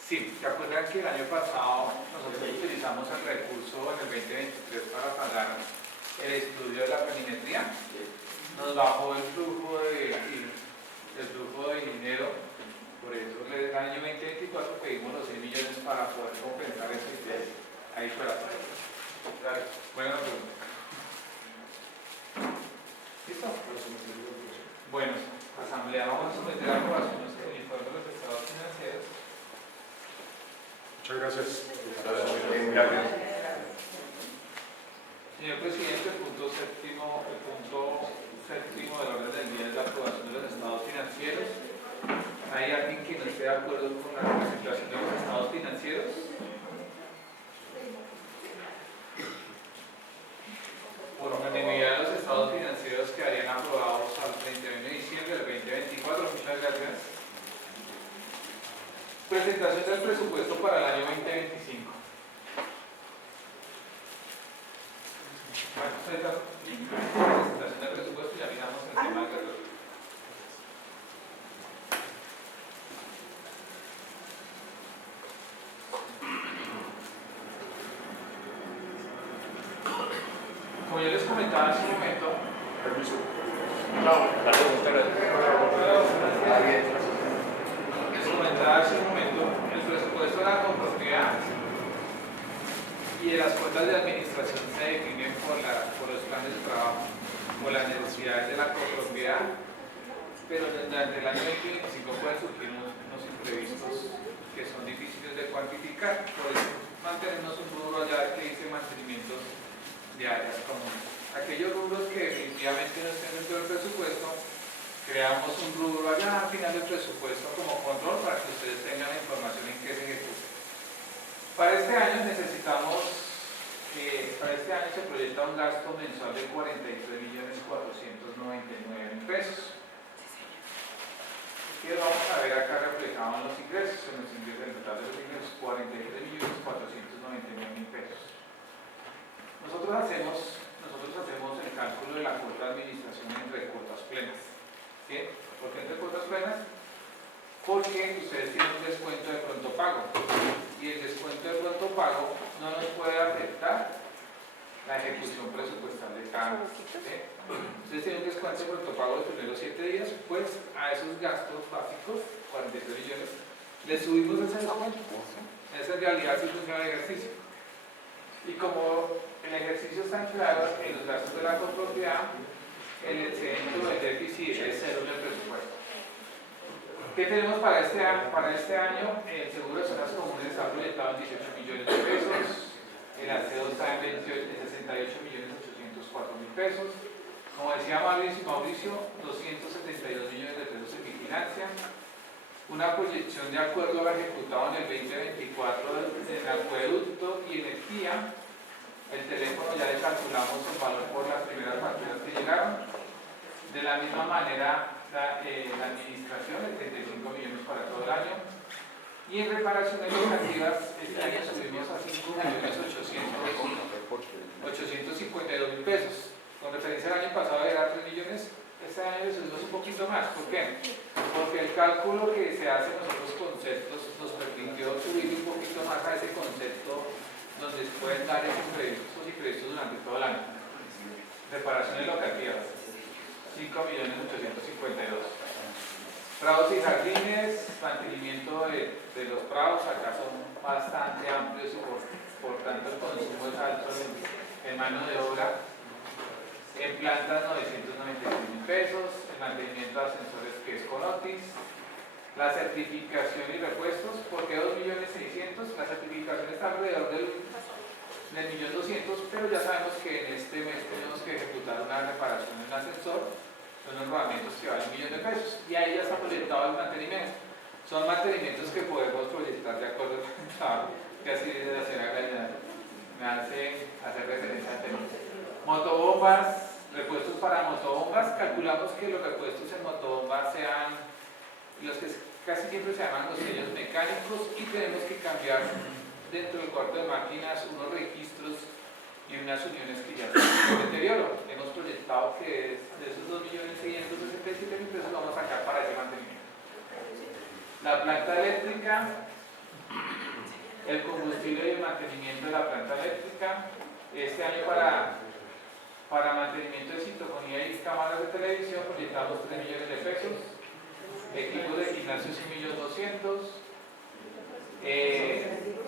Sí, ¿se acuerdan que el año pasado nosotros utilizamos el recurso en el 2023 para pagar el estudio de la planimetría? Nos bajó el flujo de dinero, por eso en el año 2024 pedimos los 6 millones para poder compensar eso y ahí fue la parte. Buena pregunta. ¿Listo? Bueno, Asamblea, vamos a someter a aprobación nuestro informe de los estados financieros. Muchas gracias. Señor Presidente, el punto séptimo del orden del día es la aprobación de los estados financieros. ¿Hay alguien que no esté de acuerdo con la presentación de los estados financieros? Por unanimidad, los estados financieros quedarían aprobados al 31 de diciembre del 2024. Muchas gracias. Presentación del presupuesto para el año 2025. Bueno, presentación del presupuesto y ya miramos el tema del Como yo les comentaba hace un momento, Permiso. les comentaba hace un momento, el presupuesto de la copropiedad y de las cuentas de administración se definen por los planes de trabajo, por las necesidades de la copropiedad, pero durante el año 2025 pueden surgir unos imprevistos que son difíciles de cuantificar. Por eso mantenemos un rubro allá que dice mantenimientos de áreas comunes. Aquellos rubros que definitivamente no estén dentro del presupuesto, creamos un rubro allá al final del presupuesto como control para que ustedes tengan la información en qué se ejecuta. Para este año se proyecta un gasto mensual de 43.499.000 pesos. Y vamos a ver acá reflejado en los ingresos, el total de los ingresos, 43.499.000 pesos. Nosotros hacemos el cálculo de la cuota de administración entre cuotas plenas. ¿Sí? ¿Por qué entre cuotas plenas? Porque ustedes tienen un descuento de pronto pago y el descuento de pronto pago no nos puede afectar la ejecución presupuestal de cada mes. ¿Sí? Ustedes tienen un descuento de pronto pago los primeros 7 días, pues a esos gastos básicos, 43 millones, le subimos ese descuento. Esa en realidad sí funciona el ejercicio. Y como el ejercicio está anclado en los gastos de la copropiedad, el excedente o el déficit es cero en el presupuesto. ¿Qué tenemos para este año? Para este año, el seguro de zonas comunes está proyectado en 18 millones de pesos, el aseo está en 68.804.000 pesos, como decía Mauricio, 272 millones de pesos en vigilancia, una proyección de acuerdo a lo ejecutado en el 2024 en acueducto y energía. El teléfono ya le calculamos el valor por las primeras facturas que llegaron. De la misma manera, la administración, 35 millones para todo el año. Y en reparaciones educativas, este año subimos a 5.852.000 pesos. Con referencia al año pasado era 3 millones, este año le subimos un poquito más. ¿Por qué? Porque el cálculo que se hace en los otros conceptos nos permitió subir un poquito más a ese concepto donde se pueden dar esos imprevistos durante todo el año. Reparaciones locativas, 5.852.000. Prados y jardines, mantenimiento de los prados, acá son bastante amplios y por tanto el consumo es alto en mano de obra. En plantas, 996.000 pesos, el mantenimiento de ascensores que es con Otis, la certificación y repuestos, ¿por qué 2.600.000? La certificación está alrededor del 1.200.000, pero ya sabemos que en este mes tenemos que ejecutar una reparación en el ascensor, son unos rodamientos que valen 1 millón de pesos, y ahí ya está proyectado el mantenimiento. Son mantenimientos que podemos proyectar de acuerdo con el trabajo que así de la señora Gallinari me hace hacer referencia al tema. Motobombas, repuestos para motobombas, calculamos que los repuestos en motobombas sean los que casi siempre se llaman los sellos mecánicos y tenemos que cambiar dentro del cuarto de máquinas unos registros y unas uniones que ya tienen deterioro. Hemos proyectado que de esos 2.667.000 pesos vamos a sacar para ese mantenimiento. La planta eléctrica, el combustible y el mantenimiento de la planta eléctrica. Este año para mantenimiento de sintonía y cámaras de televisión proyectamos 3 millones de pesos. Equipos de gimnasio 1.200.000.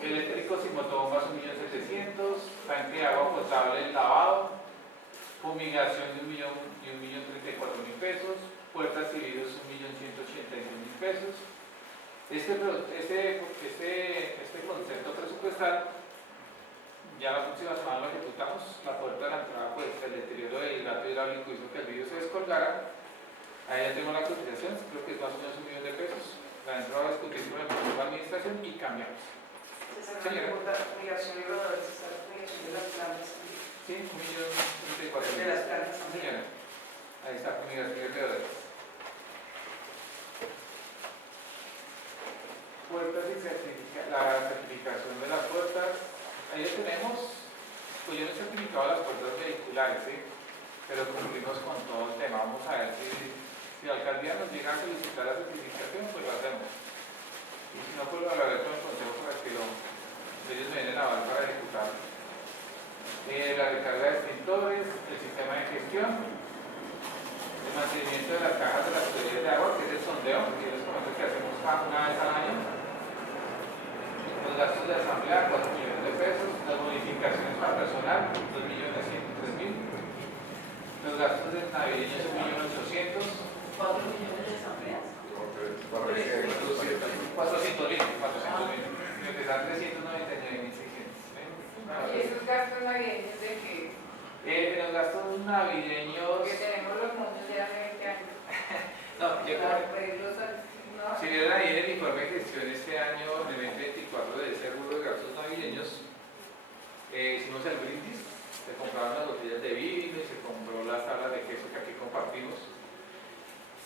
Eléctricos y motobombas 1.700.000. Tanque de agua potable lavado. Fumigación de 1.034.000 pesos. Puertas y vidrios 1.186.000 pesos. Este concepto presupuestal ya la próxima semana lo ejecutamos. La puerta de la entrada, pues el deterioro del hidrato hidráulico hizo que el vidrio se descolgara. Ahí ya tengo la cotización, creo que es más o menos 1 millón de pesos. La entrada a discutir con el Consejo de Administración y cambiamos. Señora. Fumigación y rodadores, está la fumigación de las plantas. Sí, 1.034.000. De las plantas. Señora. Ahí está, fumigación y rodadores. Puertas y la certificación de las puertas. Ahí lo tenemos. Pues yo no he certificado las puertas vehiculares, ¿sí? Pero cumplimos con todo el tema. Vamos a ver si la alcaldía nos llega a solicitar la certificación, pues lo hacemos. Y si no, pues lo hablaré con el consejo para que ellos me den el aval para ejecutarlo. la recarga de extintores, el sistema de gestión, el mantenimiento de las cajas de las tuberías de agua, que es el sondeo, que yo les comento que hacemos una vez al año, los gastos de asamblea, 4 millones de pesos, las modificaciones para personal, 2.103.000, los gastos de navideños, 1.800.000. 4 millones de asambleas. 400.000, lo que están 399.600. ¿Y esos gastos navideños de qué? Los gastos navideños. Porque tenemos los montos de hace 20 años. No, yo creo. ¿No? Si vieron ahí el informe de gestión este año, de 2024, de seguro de gastos navideños, hicimos el brindis, se compraron las botellas de vino y se compró las tablas de queso que aquí compartimos.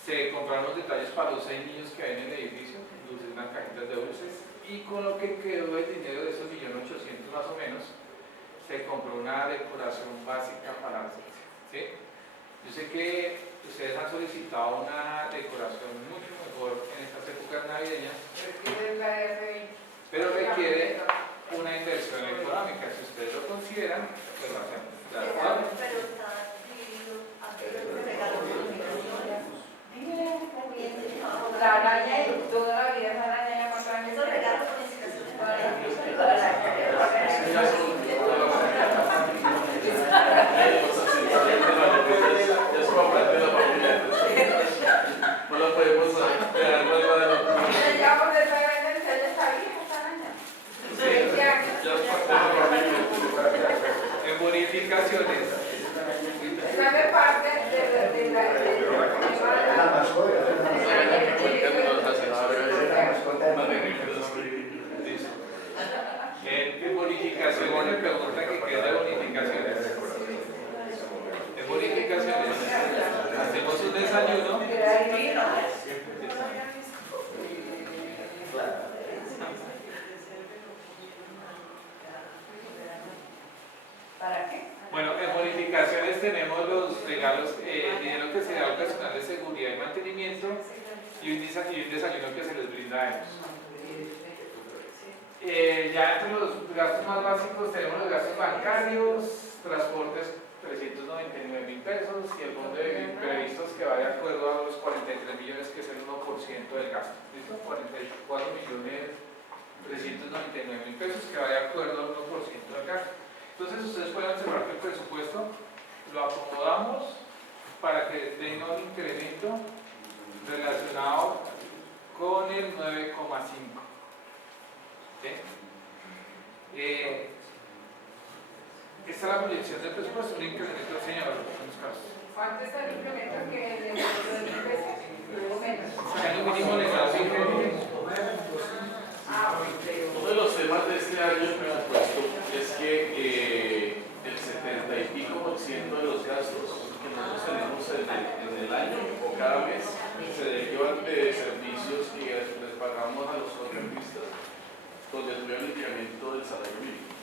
Se compraron los detalles para los 6 niños que hay en el edificio, dulces, unas cajitas de dulces, y con lo que quedó el dinero de esos 1.800.000 más o menos, se compró una decoración básica para la sección, ¿sí? Yo sé que ustedes han solicitado una decoración mucho mejor en estas épocas navideñas, pero requiere una inversión económica. Si ustedes lo consideran, pues lo hacemos. ¿De acuerdo? Pero está dividido a regalos de nominaciones. La araña y toda la vida esa araña ya más años. Esos regalos con indicaciones para No la podemos crear más de Ya por esa araña ya está bien esa araña. En bonificaciones. Esa es parte de La mascota. En bonificaciones me preguntan que qué es de bonificaciones. En bonificaciones hacemos un desayuno. ¿Para qué? Bueno, en bonificaciones tenemos los regalos, dinero que se da al personal de seguridad y mantenimiento y un desayuno que se les brinda a ellos. Ya entre los gastos más básicos tenemos los gastos bancarios, transportes 399.000 pesos y el fondo de imprevistos que va de acuerdo a los 43 millones que es el 1% del gasto. ¿Listo? 44.399.000 pesos que va de acuerdo al 1% del gasto. Entonces ustedes pueden observar que el presupuesto lo acomodamos para que tenga un incremento relacionado con el 9,5. ¿Sí? Esta es la proyección del presupuesto, un incremento, señor. ¿Cuánto está el incremento que le pesos? Menos. El mínimo legal de incremento. Uno de los temas de este año del presupuesto es que el 70 y pico % de los gastos que nosotros tenemos en el año o cada mes se derivan de servicios que les pagamos a los contratistas donde tuvieron el incremento del salario mínimo.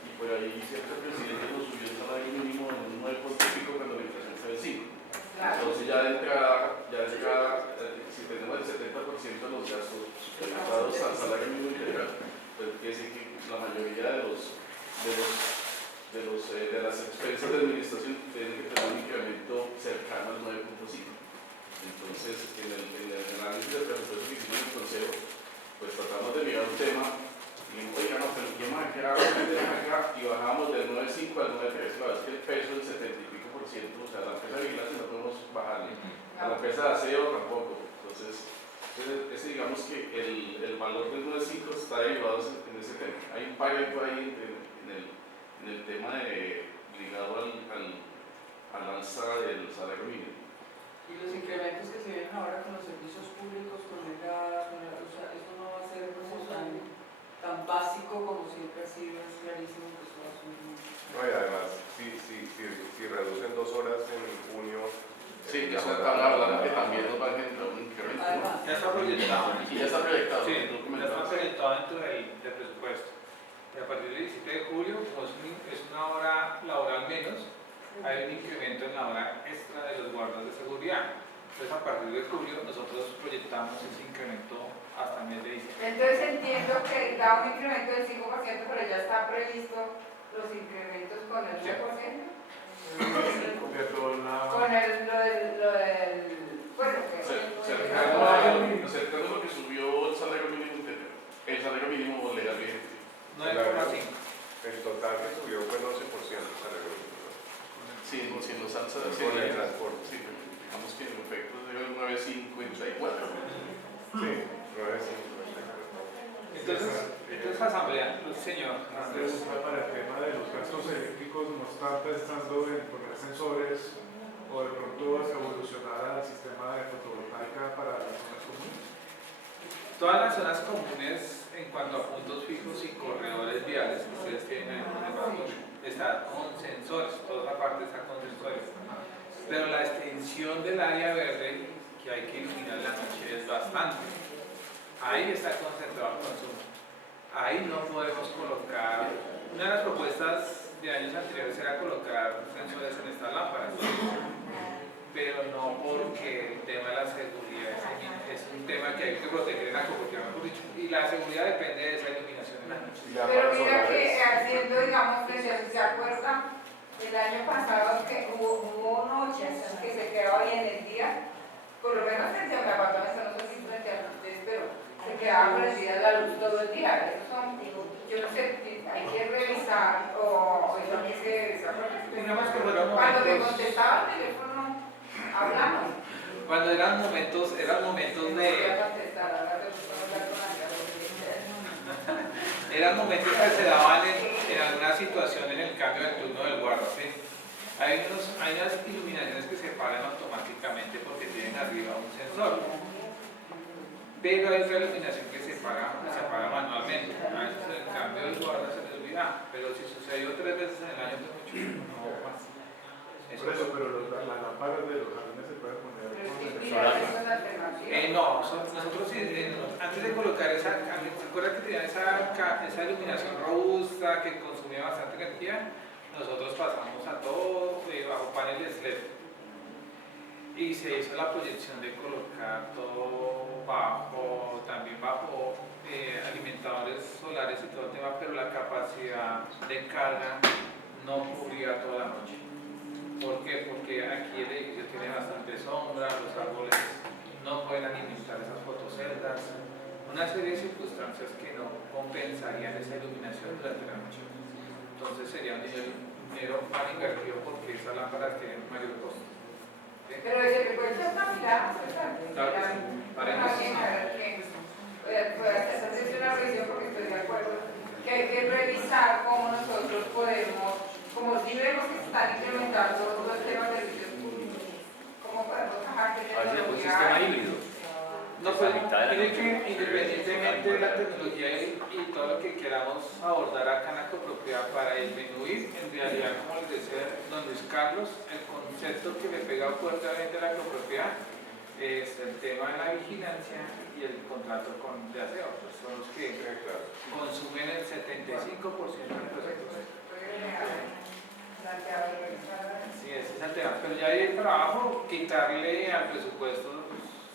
Y por ahí cierto el presidente nos subió el salario mínimo en un 9 punto y pico cuando la inflación fue del 5. Entonces ya de entrada, si tenemos el 70% de los gastos suplementados al salario mínimo integral, pues quiere decir que la mayoría de las expensas de administración tienen que tener un incremento cercano al 9.5. Entonces, en el análisis del presupuesto que hicimos en el Consejo, pues tratamos de mirar un tema y dijimos, oiga, no, pero ¿qué más acá? Y bajamos del 9.5 al 9.3. Claro, es que el peso del 70 y pico %, o sea, la empresa de vigilancia no podemos bajarle, a la empresa de aseo tampoco. Entonces ese digamos que el valor del 9.5 está derivado en ese tema. Hay un par por ahí en el tema ligado al alza del salario mínimo. Y los incrementos que se vienen ahora con los servicios públicos, con el gas, o sea, eso no va a ser como tan básico como siempre ha sido, es clarísimo que eso va a subir. No, y además, si reducen 2 horas en junio. Sí, eso estamos hablando que también nos va a generar un incremento. Ya está proyectado. Y ya está proyectado. Sí, ya está proyectado dentro del presupuesto. Y a partir del 17 de julio, como es una hora laboral menos, hay un incremento en la hora extra de los guardas de seguridad. Entonces, a partir de julio, nosotros proyectamos ese incremento hasta el mes de diciembre. Entonces entiendo que da un incremento del 5%, pero ya está previsto los incrementos con el 10%. Perdón, Con lo del bueno, que cercano a lo que subió el salario mínimo interior, el salario mínimo legal vigente. 9,5. El total que subió fue 12% el salario mínimo, ¿no? Sí, si nos alza Con el transporte. sí, digamos que el efecto es de 9,54. Sí, 9,54. Entonces asamblea, señor. Una pregunta para el tema de los gastos eléctricos. ¿No están pensando en poner sensores o de pronto evolucionar al sistema de fotovoltaica para las zonas comunes? Todas las zonas comunes en cuanto a puntos fijos y corredores viales que ustedes tienen en el banco está con sensores, toda esa parte está con sensores. Pero la extensión del área verde que hay que iluminar en la noche es bastante. Ahí está concentrado el consumo. Ahí no podemos colocar. Una de las propuestas de años anteriores era colocar sensores en estas lámparas, pero no porque el tema de la seguridad es un tema que hay que proteger en la comunidad, mejor dicho, y la seguridad depende de esa iluminación en la noche. pero mira que haciendo, digamos, ¿se acuerdan? El año pasado que hubo noches que se quedaba ahí en el día, por lo menos frente a mi apartamento, no sé si frente a ustedes, pero se quedaba prendida la luz todo el día. Esos son, yo no sé, hay que revisar o eso hay que revisar. Cuando me contestaba el teléfono, hablamos. Cuando eran momentos de... Eran momentos que se daban en alguna situación en el cambio del turno del guarda, ¿sí? Hay unas iluminaciones que se pagan automáticamente porque tienen arriba un sensor. Pero hay otra iluminación que se paga manualmente. A veces en el cambio del guarda se les olvida, pero si sucedió 3 veces en el año de mucho, no más. Por eso, pero las lámparas de los jardines se pueden poner con no, nosotros antes de colocar esa, ¿se acuerdan que tenían esa iluminación robusta que consumía bastante energía? Nosotros pasamos a todo bajo paneles LED y se hizo la proyección de colocar todo también bajo alimentadores solares y todo el tema, pero la capacidad de carga no cubría toda la noche. ¿Por qué? Porque aquí el edificio tiene bastante sombra, los árboles no pueden alimentar esas fotoceldas, una serie de circunstancias que no compensarían esa iluminación durante la noche. Entonces sería un dinero mal invertido porque esas lámparas tienen mayor costo. ¿Sí? Pero desde que puede ser una mirada, Claro que sí. puede hacerse una revisión porque estoy de acuerdo que hay que revisar cómo nosotros podemos, como si vemos que se están incrementando los temas de servicios públicos, cómo podemos bajar de un sistema híbrido. No, pues, mire que independientemente de la tecnología y todo lo que queramos abordar acá en la copropiedad para disminuir, en realidad, como les decía don Luis Carlos, el concepto que le pega fuertemente a la copropiedad es el tema de la vigilancia y el contrato de aseo, pues son los que consumen el 75% del presupuesto. Sí, ese es el tema, pero ya hay el trabajo, quitarle al presupuesto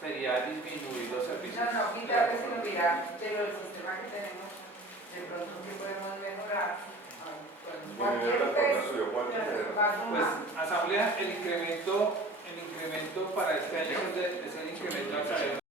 sería disminuir los servicios. No, quitarle sino mirar, pero el sistema que tenemos, de pronto que podemos mejorar. Pues, asamblea, el incremento para este año es el incremento al salario